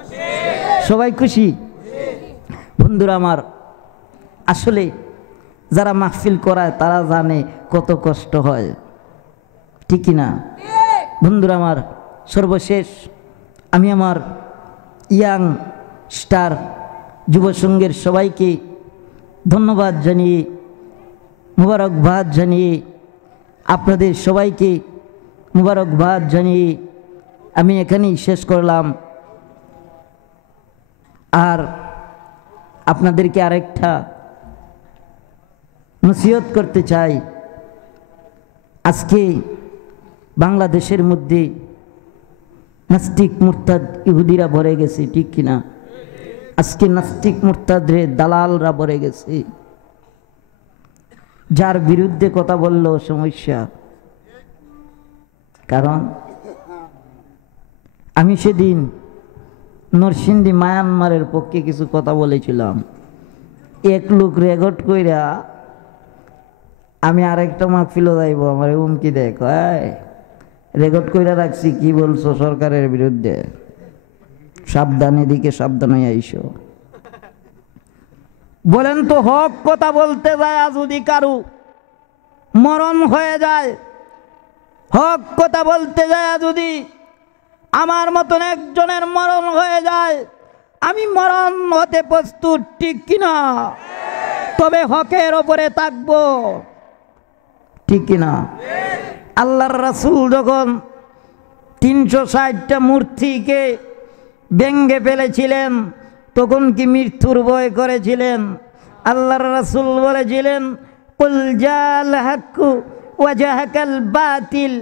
সবাই খুশি? বন্ধুরা আমার, আসলে যারা মাহফিল করায় তারা জানে কত কষ্ট হয়, ঠিক না বন্ধুরা আমার? সর্বশেষ আমি আমার ইয়াং স্টার যুব সংঘের সবাইকে ধন্যবাদ জানিয়ে, মুবারকবাদ জানিয়ে, আপনাদের সবাইকে মুবারকবাদ জানিয়ে আমি এখানেই শেষ করলাম। আর আপনাদেরকে আরেকটা নসিহত করতে চাই। আজকে বাংলাদেশের মধ্যে নাস্তিক মুরতাদ ইহুদিরা ভরে গেছে, ঠিক কিনা? আজকে নাস্তিক মুরতাদরে দালালরা ভরে গেছে। যার বিরুদ্ধে কথা বললো সমস্যা। কারণ আমি সেদিন নরসিংদী মায়ানমারের পক্ষে কিছু কথা বলেছিলাম, এক লোক রেকর্ড কইরা আমি আরেকটা মাহফিলও যাইব, আমার হুমকি দেখ, রেকর্ড কইরা রাখছি, কি বলছো সরকারের বিরুদ্ধে, সাবধান, এদিকে সাবধান হয়ে আইসো। বলেন তো, হক কথা বলতে যায় যদি কারু মরণ হয়ে যায়, হক কথা বলতে যায় যদি আমার মতন একজনের মরণ হয়ে যায়, আমি মরণ হতে প্রস্তুত, ঠিক কিনা? তবে হকের ওপরে থাকবো, ঠিক কিনা? আল্লাহর রাসূল যখন 360টা মূর্তিকে ভেঙ্গে ফেলেছিলেন তখন কি মৃত্যুর ভয় করেছিলেন? আল্লাহর রাসূল বলেছিলেন, কুল জাল হাক্কু ওয়া জাহাকাল বাতিল,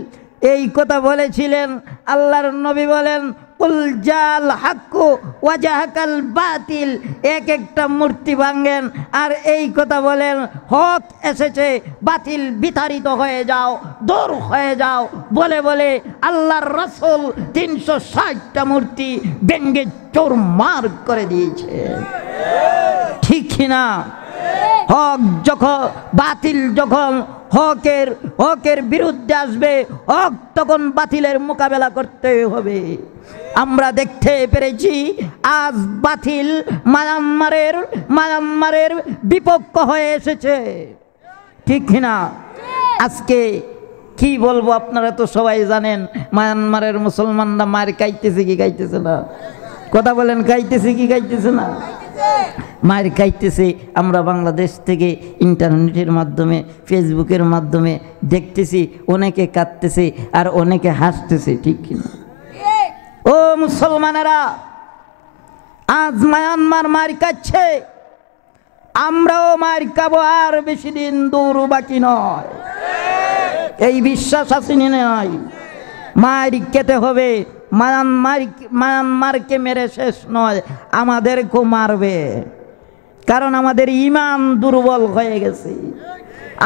এই কথা বলেছিলেন। আল্লাহর নবী বলেন, কুল জাল হাক্কু ওয়া জাহাকাল বাতিল, এক একটা মূর্তি ভাঙেন আর এই কথা বলেন, হক এসেছে, বাতিল বিতাড়িত হয়ে যাও, দূর হয়ে যাও। বলে বলে আল্লাহর রাসূল 360টা মূর্তি ভেঙ্গে চুরমার করে দিয়েছে, ঠিক না? হক যখন, বাতিল যখন হকের বিরুদ্ধে আসবে, হক তখন বাতিলের মোকাবেলা করতে হবে। আমরা দেখতে পেরেছি আজ বাতিল মায়ানমারের বিপক্ষ হয়ে এসেছে, ঠিক না? আজকে কি বলবো, আপনারা তো সবাই জানেন মায়ানমারের মুসলমানরা মার খাইতেছে কি খাইতেছে না? কথা বলেন, খাইতেছে কি খাইতেছে না? মায়ের খাইতেছে। আমরা বাংলাদেশ থেকে ইন্টারনেটের মাধ্যমে, ফেসবুকের মাধ্যমে দেখতেছি, অনেকে কাঁদতেছে আর অনেকে হাসতেছে, ঠিক কিনা? ও মুসলমানেরা, আজ মায়ানমার মার খাচ্ছে, আমরাও মার খাবো, আর বেশি দিন দূর বাকি নয়, এই বিশ্বাস আছে নয়? মার খেতে হবে। মায়ানমারকে মেরে শেষ নয়, আমাদেরকেও মারবে, কারণ আমাদের ঈমান দুর্বল হয়ে গেছে।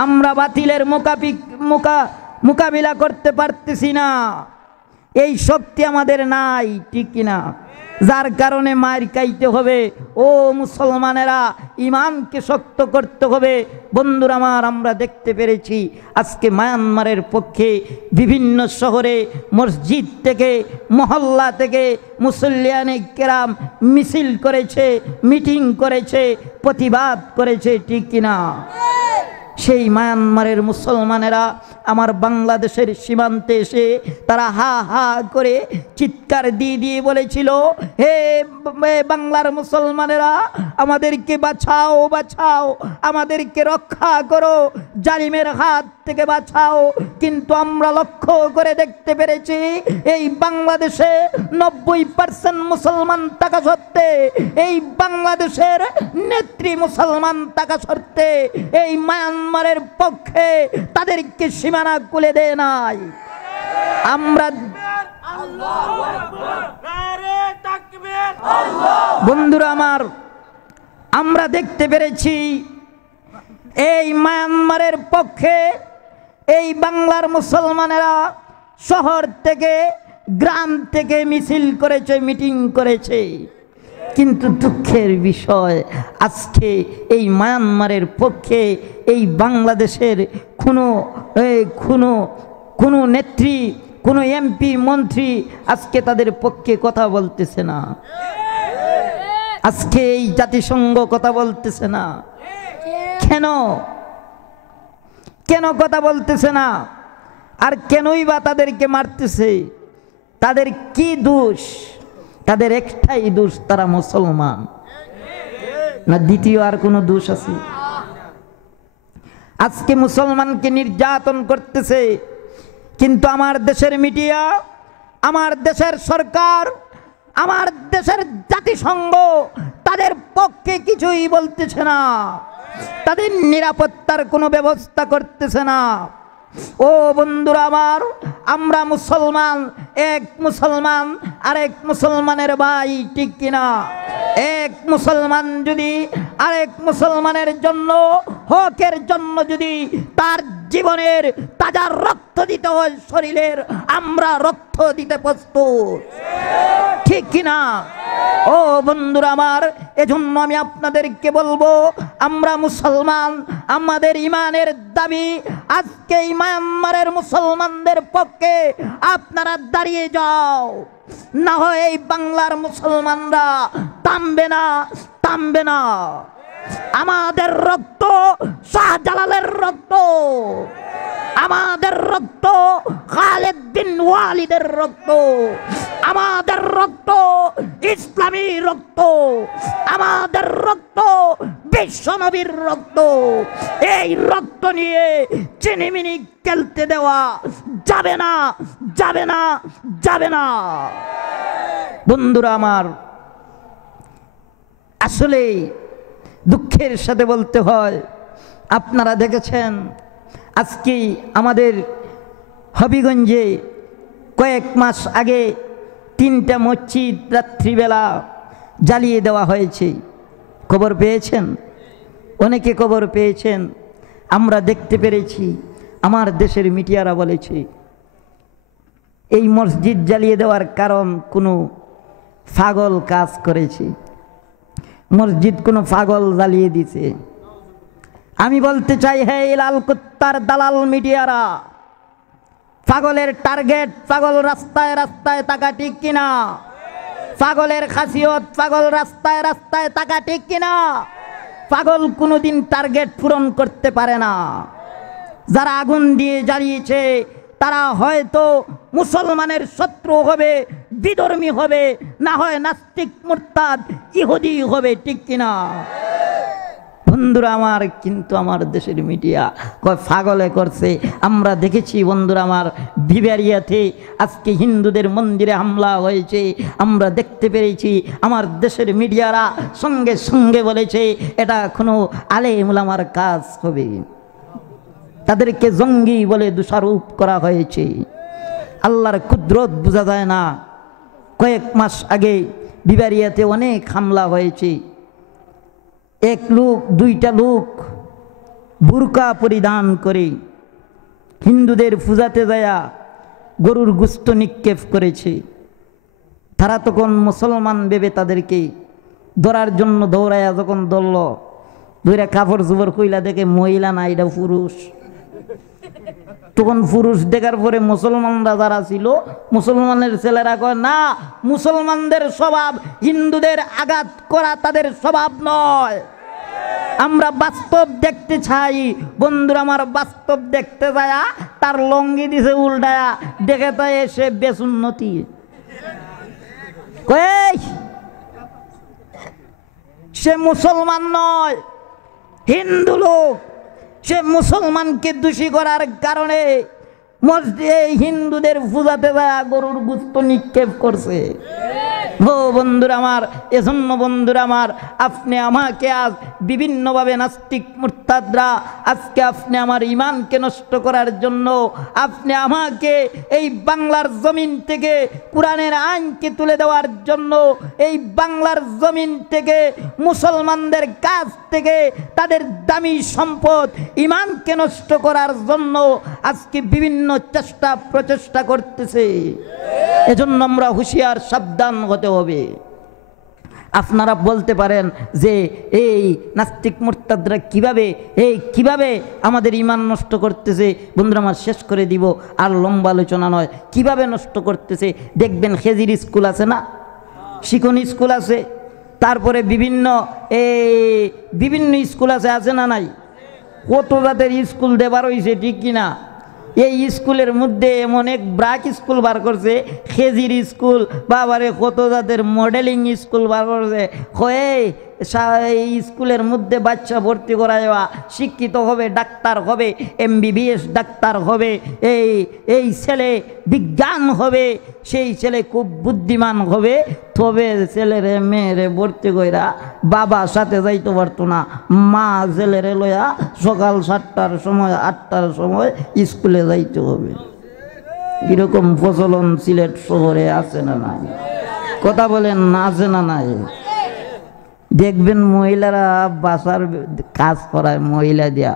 আমরা বাতিলের মোকাবিলা করতে পারতেছি না, এই শক্তি আমাদের নাই, ঠিক কিনা? যার কারণে মার খাইতে হবে। ও মুসলমানেরা, ঈমানকে শক্ত করতে হবে। বন্ধুরা আমার, আমরা দেখতে পেরেছি আজকে মায়ানমারের পক্ষে বিভিন্ন শহরে, মসজিদ থেকে, মহল্লা থেকে মুসল্লিয়ানে কেরাম মিছিল করেছে, মিটিং করেছে, প্রতিবাদ করেছে, ঠিক কিনা? সেই মায়ানমারের মুসলমানেরা আমার বাংলাদেশের সীমান্তে এসে তারা হা হা করে চিৎকার দিয়ে বলেছিল, হে বাংলার মুসলমানেরা, আমাদেরকে বাঁচাও, বাঁচাও, আমাদেরকে রক্ষা করো, জালিমের হাত থেকে বাঁচাও। কিন্তু আমরা লক্ষ্য করে দেখতে পেরেছি এই বাংলাদেশে 90% মুসলমান থাকা সত্ত্বে, এই বাংলাদেশের নেত্রী মুসলমান থাকা সত্ত্বে এই মায়ানমারের পক্ষে তাদেরকে সীমানা খুলে দেয় নাই। আমরা বন্ধুরা আমার, আমরা দেখতে পেরেছি এই মায়ানমারের পক্ষে এই বাংলার মুসলমানেরা শহর থেকে, গ্রাম থেকে মিছিল করেছে, মিটিং করেছে। কিন্তু দুঃখের বিষয় আজকে এই মায়ানমারের পক্ষে এই বাংলাদেশের কোনো নেত্রী, কোনো এমপি, মন্ত্রী আজকে তাদের পক্ষে কথা বলতেছে না। আজকে এই জাতিসংঘ কথা বলতেছে না। কেন কেন কথা বলতেছে না? আর কেনই বা তাদেরকে মারতেছে? তাদের কি দোষ? তাদের একটাই দোষ, তারা মুসলমান। না দ্বিতীয় আর কোনো দোষ আছে? আজকে মুসলমানকে নির্যাতন করতেছে, কিন্তু আমার দেশের মিডিয়া, আমার দেশের সরকার, আমার দেশের জাতিসংঘ তাদের পক্ষে কিছুই বলতেছে না। তাদের নিরাপত্তার কোনো ব্যবস্থা করতেছে না। ও বন্ধুরা আমার, আমরা মুসলমান, এক মুসলমান আরেক মুসলমানের ভাই, ঠিক কিনা? এক মুসলমান যদি আরেক মুসলমানের জন্য, হকের জন্য যদি তার জীবনের তাজা রক্ত দিতে হয় শরীরের, আমরা রক্ত দিতে প্রস্তুত, ঠিক কিনা? ও বন্ধুরা আমার, এজন্য আমি আপনাদেরকে বলবো, আমরা মুসলমান, আমাদের ইমানের দাবি আজকে এই মায়ানমারের মুসলমানদের পক্ষে আপনারা দাঁড়িয়ে যাও। না হয় এই বাংলার মুসলমানরা থামবে না, থামবে না। আমাদের রক্ত শাহজালালের রক্ত, আমাদের রক্ত খালেদ বিন ওয়ালিদের রক্ত, আমাদের রক্ত ইসলামী রক্ত, আমাদের রক্ত বিশ্বনবীর রক্ত। এই রক্ত নিয়ে চিনিমিনি খেলতে দেওয়া যাবে না, যাবে না, যাবে না। বন্ধুরা আমার, আসলে দুঃখের সাথে বলতে হয়, আপনারা দেখেছেন আজকে আমাদের হবিগঞ্জে কয়েক মাস আগে 3টা মসজিদ রাত্রিবেলা জ্বালিয়ে দেওয়া হয়েছে। খবর পেয়েছেন? অনেকে খবর পেয়েছেন, আমরা দেখতে পেরেছি। আমার দেশের মিডিয়ারা বলেছে এই মসজিদ জ্বালিয়ে দেওয়ার কারণ কোনো পাগল কাজ করেছে, মসজিদ কোনো পাগল জ্বালিয়ে দিছে। আমি বলতে চাই, হে লাল কুত্তার দালাল মিডিয়ারা, পাগলের টার্গেট, পাগল রাস্তায় রাস্তায় থাকা, ঠিক কিনা? পাগলের খাসিয়ত, পাগল রাস্তায় রাস্তায় থাকা, ঠিক কিনা? পাগল কোনোদিন টার্গেট পূরণ করতে পারে না। যারা আগুন দিয়ে জ্বালিয়েছে তারা হয়তো মুসলমানের শত্রু হবে, বিধর্মী হবে, না হয় নাস্তিক, মুরতাদ, ইহুদি হবে, ঠিক কিনা? বন্ধুরা আমার, কিন্তু আমার দেশের মিডিয়া কয় পাগলে করছে। আমরা দেখেছি বন্ধুরা আমার, বিবারিয়াতে আজকে হিন্দুদের মন্দিরে হামলা হয়েছে, আমরা দেখতে পেরেছি। আমার দেশের মিডিয়ারা সঙ্গে সঙ্গে বলেছে এটা কোনো আলেম ওলামার কাজ হবে, তাদেরকে জঙ্গি বলে দোষারোপ করা হয়েছে। আল্লাহর কুদরত বোঝা যায় না। কয়েক মাস আগে বিবারিয়াতে অনেক হামলা হয়েছে। এক লোক, 2টা লোক বুরকা পরিধান করে হিন্দুদের পূজাতে যায়া গরুর গোশত নিক্ষেপ করেছে। তারা তখন মুসলমান ভেবে তাদেরকে ধরার জন্য দৌড়ায়া যখন ধরল, ধরে কাপড় চোপড় কইলা দেখে মহিলা না, এটা পুরুষ। তখন পুরুষ দেখার পরে মুসলমানরা যারা ছিল, মুসলমানের ছেলেরা কয় না, মুসলমানদের স্বভাব হিন্দুদের আঘাত করা তাদের স্বভাব নয়। আমরা বাস্তব দেখতে চাই। বন্ধুরা আমার, বাস্তব দেখতে যায় তার লঙ্গি দিছে উল্টায়া, দেখে তাই এসে বেসুন্নতি। সে মুসলমান নয়, হিন্দু লোক। সে মুসলমানকে দোষী করার কারণে মসজিদে হিন্দুদের পূজাতে যায় গরুর গোশত নিক্ষেপ করছে। ও বন্ধুরা আমার, এজন্য বন্ধুরা আমার, আপনি আমাকে আজ বিভিন্নভাবে নাস্তিক মুরতাদরা আজকে আপনি আমার ইমানকে নষ্ট করার জন্য, আপনি আমাকে এই বাংলার জমিন থেকে কোরআনের আইনকে তুলে দেওয়ার জন্য, এই বাংলার জমিন থেকে মুসলমানদের কাছ থেকে তাদের দামি সম্পদ ইমানকে নষ্ট করার জন্য আজকে বিভিন্ন চেষ্টা প্রচেষ্টা করতেছে। এজন্য আমরা হুঁশিয়ার, সাবধান হতে হবে। আপনারা বলতে পারেন যে এই নাস্তিক মুরতাদরা কিভাবে আমাদের ঈমান নষ্ট করতেছে। বন্ধুরা আমার, শেষ করে দিব, আর লম্বা আলোচনা নয়। কিভাবে নষ্ট করতেছে দেখবেন, খেজির স্কুল আছে না, শিখন স্কুল আছে, তারপরে বিভিন্ন স্কুল আছে না নাই? কত জাতের স্কুল দেবার হয়েছে, ঠিক কিনা? এই স্কুলের মধ্যে এমন এক ব্রাক স্কুল বার করছে, খেজির স্কুল, বাবারে কত জাতের মডেলিং স্কুল বার করছে। এই স্কুলের মধ্যে বাচ্চা ভর্তি করা যাওয়া, শিক্ষিত হবে, ডাক্তার হবে, MBBS ডাক্তার হবে, এই ছেলে বিজ্ঞান হবে, সেই ছেলে খুব বুদ্ধিমান হবে। তবে ছেলেরে মেয়েরে ভর্তি কইরা বাবা সাথে যাইতে পারতো না, মা ছেলেরে লইয়া সকাল 7টার সময় 8টার সময় স্কুলে যাইতে হবে। এরকম প্রচলন সিলেট শহরে আছে না নাই? কথা বলেন, আছে না নাই? দেখবেন মহিলারা বাসার কাজ করায়, মহিলা দিয়া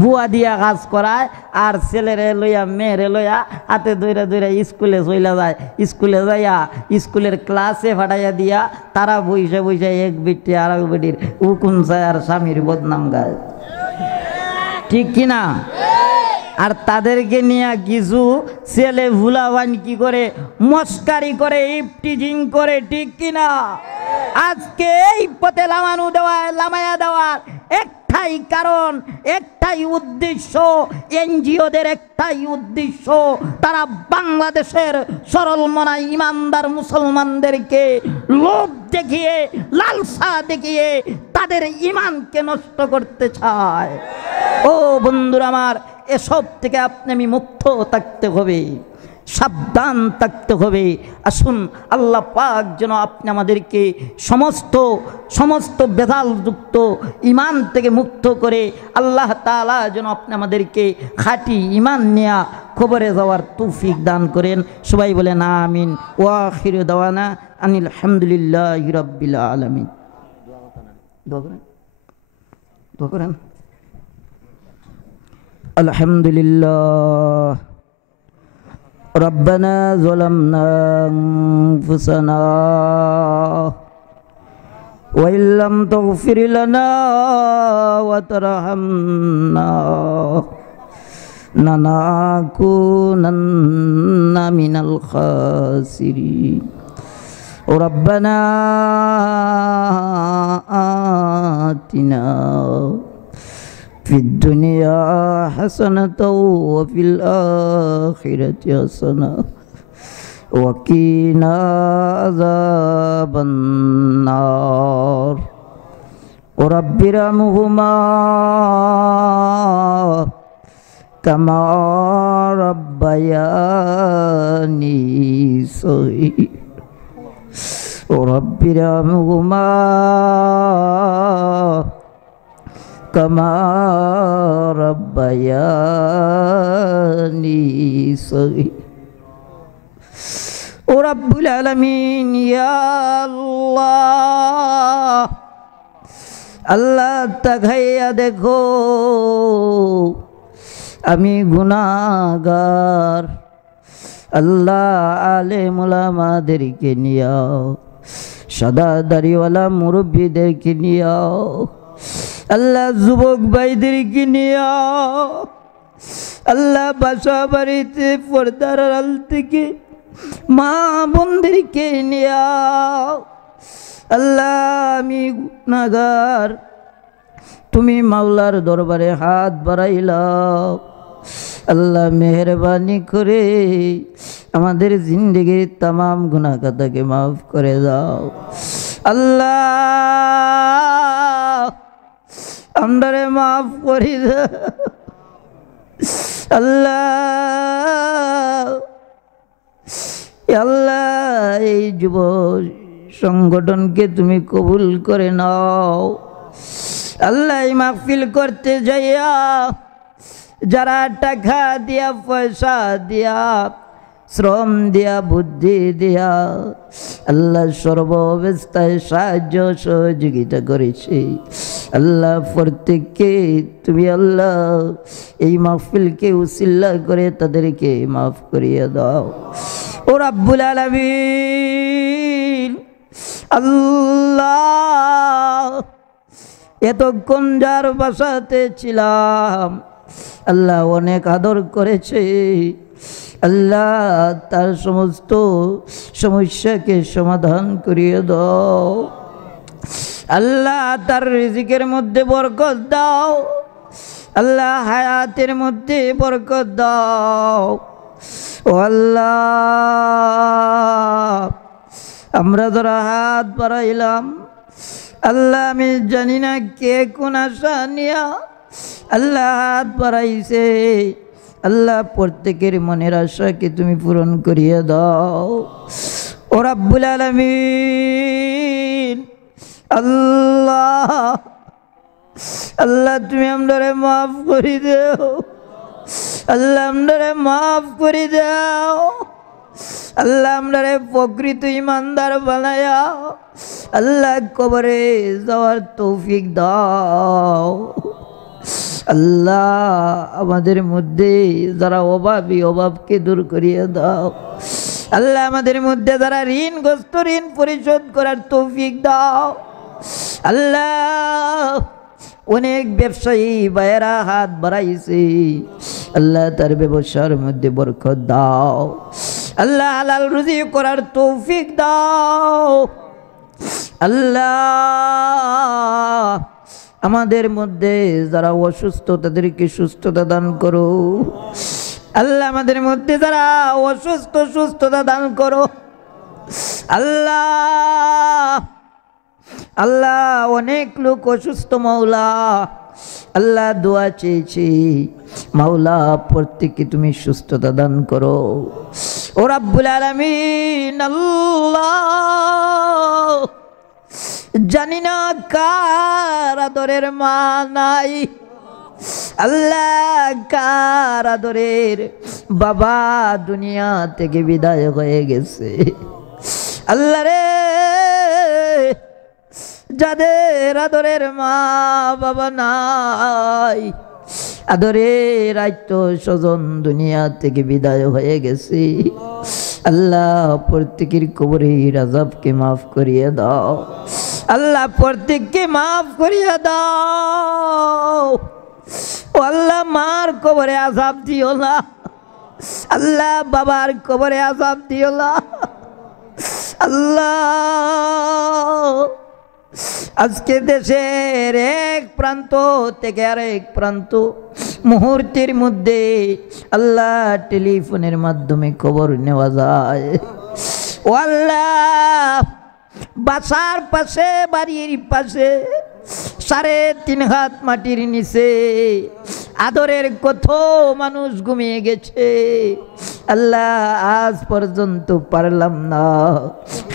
বুয়া দিয়া কাজ করায়, আর ছেলেরে লইয়া মেয়েরে লইয়া হাতে দইরা স্কুলে চইলা যায়। স্কুলে যাইয়া স্কুলের ক্লাসে ফাটাইয়া দিয়া তারা বইসা এক বেটি আর এক বেটির উকুন চায় আর স্বামীর বদনাম গায়, ঠিক কিনা? আর তাদেরকে নিয়ে কিছু ছেলে ভুলাবান কি করে, মস্কারি করে, ইফটিজিং করে, ঠিক কিনা? আজকে এই পথে লামায়া দেওয়ার একটাই কারণ, একটাই উদ্দেশ্য, NGOদের একটাই উদ্দেশ্য, তারা বাংলাদেশের সরল মনা ইমানদার মুসলমানদেরকে লোভ দেখিয়ে, লালসা দেখিয়ে তাদের ইমানকে নষ্ট করতে চায়। ও বন্ধুরা আমার, এসব থেকে আমি মুক্ত থাকতে হবে, সাবধান থাকতে হবে। আসুন আল্লাহ পাক যেন আপনি আমাদেরকে সমস্ত বেদালযুক্ত ইমান থেকে মুক্ত করে, আল্লাহ তাআলা যেন আপনি আমাদেরকে খাঁটি ইমান নেয়া খবরে যাওয়ার তৌফিক দান করেন। সবাই বলেন আমিন। ওয়া আখিরু দাওয়ানা আনিল হামদুলিল্লাহি রাব্বিল আলামিন। দোয়া করেন। আলহামদুলিল্লাহ। ربنا ظلمنا أنفسنا وإن لم تغفر لنا وترحمنا لنكونن من الخاسرين. ربنا آتنا في الدنيا حسنة وفي الآخرة حسنة وقنا عذاب النار. رب ارحمهما كما ربياني صغيرا. رب ارحمهما كما ربياني صغيرا. ও রব্বুল আলামিন, ইয়া আল্লাহ, আল্লাহ তাকাইয়া দেখো, আমি গুনাহগার। আল্লাহ আলেম ওলামাদেরকে নিয়াও, সাদা দাড়িওয়ালা মুরব্বীদেরকে নিয়াও, আল্লাহ যুবক ভাইদেরকে নিয়াও, আল্লাহ বাসা বাড়িতে পর্দার আড়াল থেকে মা বোনদেরকে নিয়াও। আল্লাহ আমি গুনাহগার, তুমি মাওলার দরবারে হাত বাড়াইলাও। আল্লাহ মেহরবানি করে আমাদের জিন্দেগির তামাম গুনাহ খাতাকে মাফ করে দাও। আল্লাহ আমরারে মাফ করে দাও। আল্লাহ আল্লাহ এই যুব সংগঠনকে তুমি কবুল করে নাও। আল্লাহ মাহফিল করতে যাইয়া যারা টাকা দিয়া, পয়সা দিয়া, শ্রম দিয়া, বুদ্ধি দিয়া আল্লাহ সর্বাবস্থায় সাহায্য সহযোগিতা করেছে, আল্লাহ প্রত্যেককে তুমি আল্লাহ এই মাহফিলকে উসিলা করে তাদেরকে মাফ করিয়ে দাও। ও রাব্বুল আলামিন, আল্লাহ এতক্ষণ যার বাসাতে ছিলাম আল্লাহ অনেক আদর করেছে, আল্লাহ তার সমস্ত সমস্যাকে সমাধান করিয়ে দাও। আল্লাহ তার রিজিকের মধ্যে বরকত দাও, আল্লাহ হায়াতের মধ্যে বরকত দাও। ও আল্লাহ আমরা যারা হাত বাড়াইলাম আল্লাহ আমি জানি না কে কোন আশা নিয়া আল্লাহ হাত বাড়াইছে, আল্লাহ প্রত্যেকের মনের আশাকে তুমি পূরণ করিয়ে দাও। ও রাব্বুল আলামিন আল্লাহ আল্লাহ তুমি আমরারে মাফ করে দাও, আল্লাহ আমরারে মাফ করে দাও, আল্লাহ আমরারে প্রকৃত ইমানদার বানায়া আল্লাহ কবরে যাওয়ার তৌফিক দাও। আল্লাহ আমাদের মধ্যে যারা অভাবী অভাবকে দূর করিয়ে দাও, আল্লাহ আমাদের মধ্যে যারা ঋণগ্রস্ত ঋণ পরিশোধ করার তৌফিক দাও। আল্লাহ অনেক ব্যবসায়ী ভাইয়েরা হাত বাড়াইছে, আল্লাহ তার ব্যবসার মধ্যে বরকত দাও, আল্লাহ হালাল রুজি করার তৌফিক দাও। আল্লাহ আমাদের মধ্যে যারা অসুস্থ তাদেরকে সুস্থতা দান করো, আল্লাহ আমাদের মধ্যে যারা অসুস্থ সুস্থতা দান করো। আল্লাহ আল্লাহ অনেক লোক অসুস্থ মাওলা, আল্লাহ দোয়া চেয়েছি মাওলা প্রত্যেককে তুমি সুস্থতা দান করো। ও রাব্বুল আলামিন আল্লাহ জানি না কার আদরের মা নাই, আল্লাহ কার আদরের বাবা দুনিয়া থেকে বিদায় হয়ে গেছে। আল্লাহ রে যাদের আদরের মা বাবা নাই, আদরের আত্মীয় স্বজন দুনিয়া থেকে বিদায় হয়ে গেছে, আল্লাহ প্রত্যেকের কবরের আযাবকে মাফ করিয়ে দাও, আল্লাহ প্রত্যেককে মাফ করিয়ে দাও। ও আল্লাহ মার কবরে আযাব দিও না, আল্লাহ বাবার কবরে আযাব দিও না। আল্লাহ আজকে দেশের এক প্রান্ত থেকে আরেক প্রান্ত মুহূর্তের মধ্যে আল্লাহ টেলিফোনের মাধ্যমে খবর নেওয়া যায়। ও আল্লাহ বাসার পাশে বাড়ির পাশে 3.5 হাত মাটির নিচে আদরের কত মানুষ ঘুমিয়ে গেছে, আল্লাহ আজ পর্যন্ত পারলাম না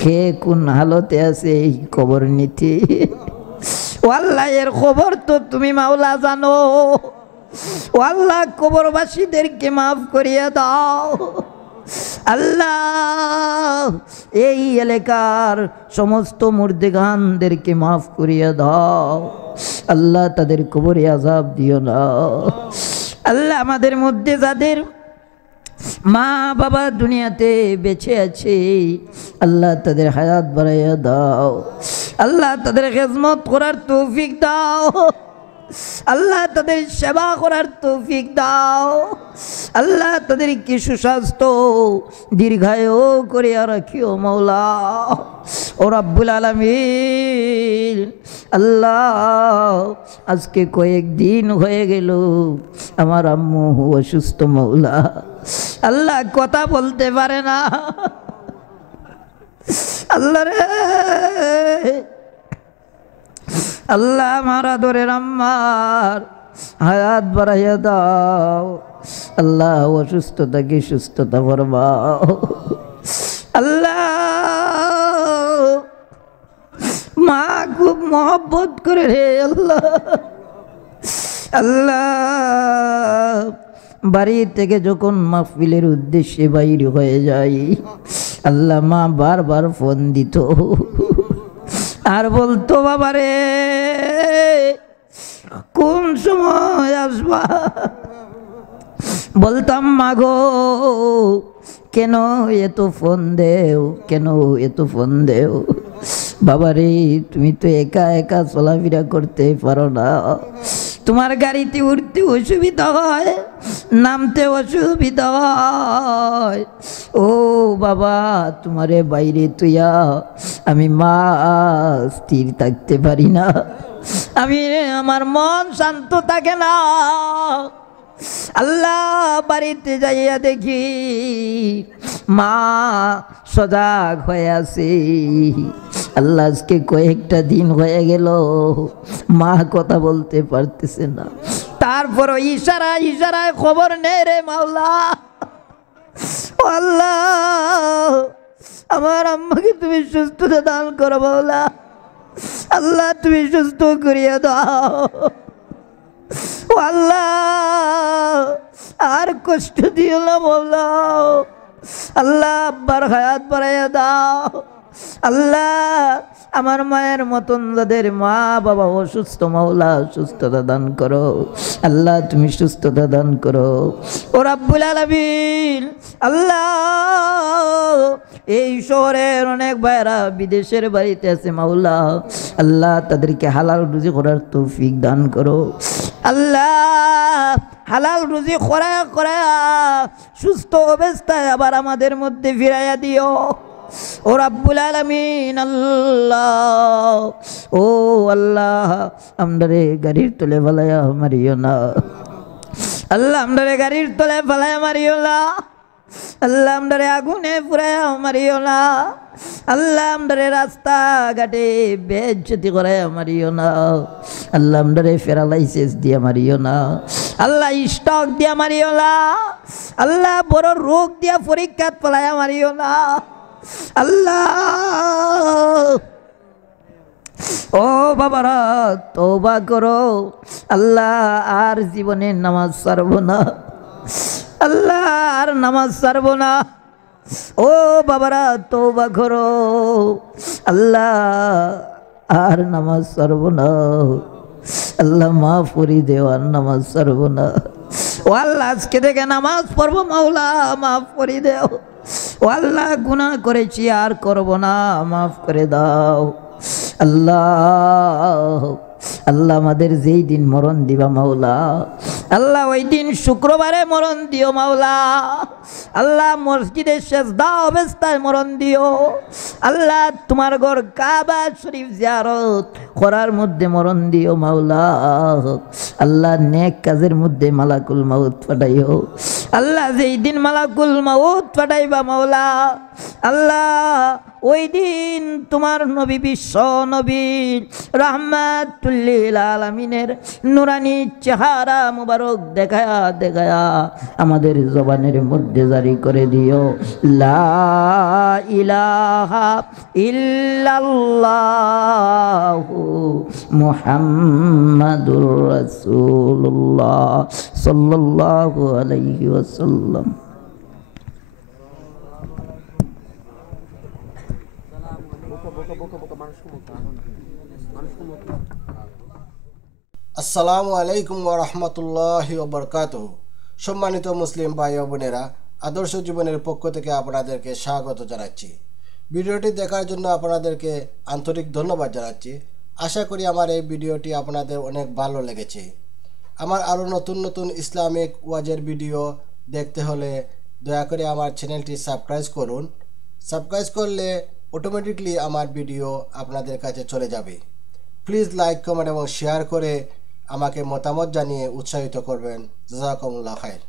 কে কোন হালতে আছে এই খবর নিতে। ও আল্লাহ এর খবর তো তুমি মাওলা জানো, ও আল্লাহ কবরবাসীদেরকে মাফ করিয়ে দাও। আল্লাহ এই এলাকার সমস্ত মুর্দেগানদেরকে মাফ করিয়ে দাও, আল্লাহ তাদের কবরে আযাব দিও না। আল্লাহ আমাদের মধ্যে যাদের মা বাবা দুনিয়াতে বেঁচে আছে আল্লাহ তাদের হায়াত বাড়াইয়া দাও, আল্লাহ তাদের খেদমত করার তৌফিক দাও, আল্লাহ তাদের সেবা করার তৌফিক দাও, আল্লাহ তাদেরকে সুস্বাস্থ্য দীর্ঘায়ু করিয়া রাখিও মাওলা। ও রাব্বুল আলামিন আল্লাহ আজকে কয়েকদিন হয়ে গেল আমার আম্মু অসুস্থ মাওলা, আল্লাহ কথা বলতে পারে না, আল্লাহ রে আল্লাহ আমার আদরের আম্মার হায়াত বাড়াইয়া দাও, আল্লাহ অসুস্থতাকে সুস্থতা ফরমাও। আল্লাহ মা খুব মহব্বত করে রে আল্লাহ, আল্লাহ বাড়ি থেকে যখন মাহফিলের উদ্দেশ্যে বাইরে হয়ে যাই আল্লাহ মা বারবার ফোন দিত আর বলতো বাবারে কোন সময় আসবা, বলতাম মাগো কেন এত ফোন দেও, কেন এত ফোন দেও। বাবা রে, তুমি তো একা একা চলাফেরা করতে পারো না, তোমার গাড়িতে উঠতে অসুবিধা হয়, নামতে অসুবিধা হয়। ও বাবা, তোমারে বাইরে তুইয়া আমি মা স্থির থাকতে পারি না, আমার মন শান্ত থাকে না। আল্লাহ, বাড়িতে যাইয়া দেখি মা সজাগ হয়ে আছে। আল্লাহ, আজকে কয়েকটা দিন হয়ে গেল মা কথা বলতে পারতেছে না, তারপরও ইশারায় ইশারায় খবর নেই রে মাওলা। ও আল্লাহ, আমার আম্মাকে তুমি সুস্থতা দান করো মাওলা। আল্লাহ, তুমি সুস্থ করিয়া দাও। ও আল্লাহ, আর কষ্ট দিও না মাওলা। আল্লাহ, আব্বার হায়াত বাড়াইয়া দাও। আল্লাহ, আমার মায়ের মতন যাদের মা বাবা অসুস্থ মাওলা, সুস্থতা দান করো। আল্লাহ, তুমি সুস্থতা দান করো ও রাব্বুল আলামিন। আল্লাহ, এই শহরের অনেক ভাইরা বিদেশের বাড়িতে আছে মাওলা। আল্লাহ, তাদেরকে হালাল রুজি করার তৌফিক দান করো। আল্লাহ, হালাল রুজি করায়া করায়া সুস্থ অবস্থায় আবার আমাদের মধ্যে ফিরাইয়া দিও ও রাব্বুল আলামিন। আল্লাহ, ও আল্লাহ, আমরারে গাড়ির তলে ফেলাইয়া মারিও না। আল্লাহ, আমরারে গাড়ির তলে ফেলাইয়া মারিও না। আল্লাহ, আমরারে আগুনে পুরাইয়া মারিও না। আল্লাহ, আমরারে রাস্তা ঘাটে বেজ্জতি করাইয়া মারিও না। আল্লাহ, আমরারে প্যারালাইসিস দিয়া মারিও না। আল্লাহ, স্ট্রোক দিয়া মারিও না। আল্লাহ, বড় রোগ দিয়া পরীক্ষাত ফেলাইয়া মারিও না। আল্লাহ, ও বাবারা, তওবা করো। আল্লাহ, আর জীবনে নামাজ ছাড়ব না। আল্লাহ, আর নামাজ ছাড়ব না। ও বাবারা, তওবা করো। আল্লাহ, আর নামাজ ছাড়ব না। আল্লাহ, মাফ করে দেও, আর নামাজ ছাড়ব না। ও আল্লাহ, আজকে থেকে নামাজ পড়বো মাওলা, মাফ করে দেও। ও আল্লাহ, গুনাহ করেছি আর করব না, মাফ করে দাও। আল্লাহ, আল্লাহ, আমাদের যেই দিন মরণ দিবা মাওলা, আল্লাহ ওই দিন শুক্রবারে মরণ দিও মাওলা। আল্লাহ, মসজিদের সেজদা অবস্থায় মরণ দিও। আল্লাহ, তোমার ঘর কাবা শরীফ জিয়ারত করার মধ্যে মরণ দিও মাওলা। আল্লাহ, নেক কাজের মধ্যে মালাকুল মাউত পাঠাইও। আল্লাহ, যেই দিন মালাকুল মাউত পাঠাইবা মাওলা, আল্লাহ ওই দিন তোমার নবী, বিশ্ব নবী রাহমাতুল লিল আলামিনের নুরানি চেহারা মুবারক দেখায়া দেখায়া আমাদের জবানের মধ্যে জারি করে দিও, লা ইলাহা ইল্লাল্লাহু মুহাম্মাদুর রাসূলুল্লাহ সাল্লাল্লাহু আলাইহি ওয়াসাল্লাম। আসসালামু আলাইকুম ওয়া রাহমাতুল্লাহি ওয়া বারাকাতুহু। সম্মানিত মুসলিম ভাই ও বোনেরা, আদর্শ জীবনের পক্ষ থেকে আপনাদেরকে স্বাগত জানাচ্ছি। ভিডিওটি দেখার জন্য আপনাদেরকে আন্তরিক ধন্যবাদ জানাচ্ছি। আশা করি আমার এই ভিডিওটি আপনাদের অনেক ভালো লেগেছে। আমার আরও নতুন নতুন ইসলামিক ওয়াজের ভিডিও দেখতে হলে দয়া করে আমার চ্যানেলটি সাবস্ক্রাইব করুন। সাবস্ক্রাইব করলে অটোমেটিকলি আমার ভিডিও আপনাদের কাছে চলে যাবে। প্লিজ লাইক, কমেন্ট এবং শেয়ার করে আমাকে মতামত জানিয়ে উৎসাহিত করবেন। জাযাকুমুল্লাহ খাইর।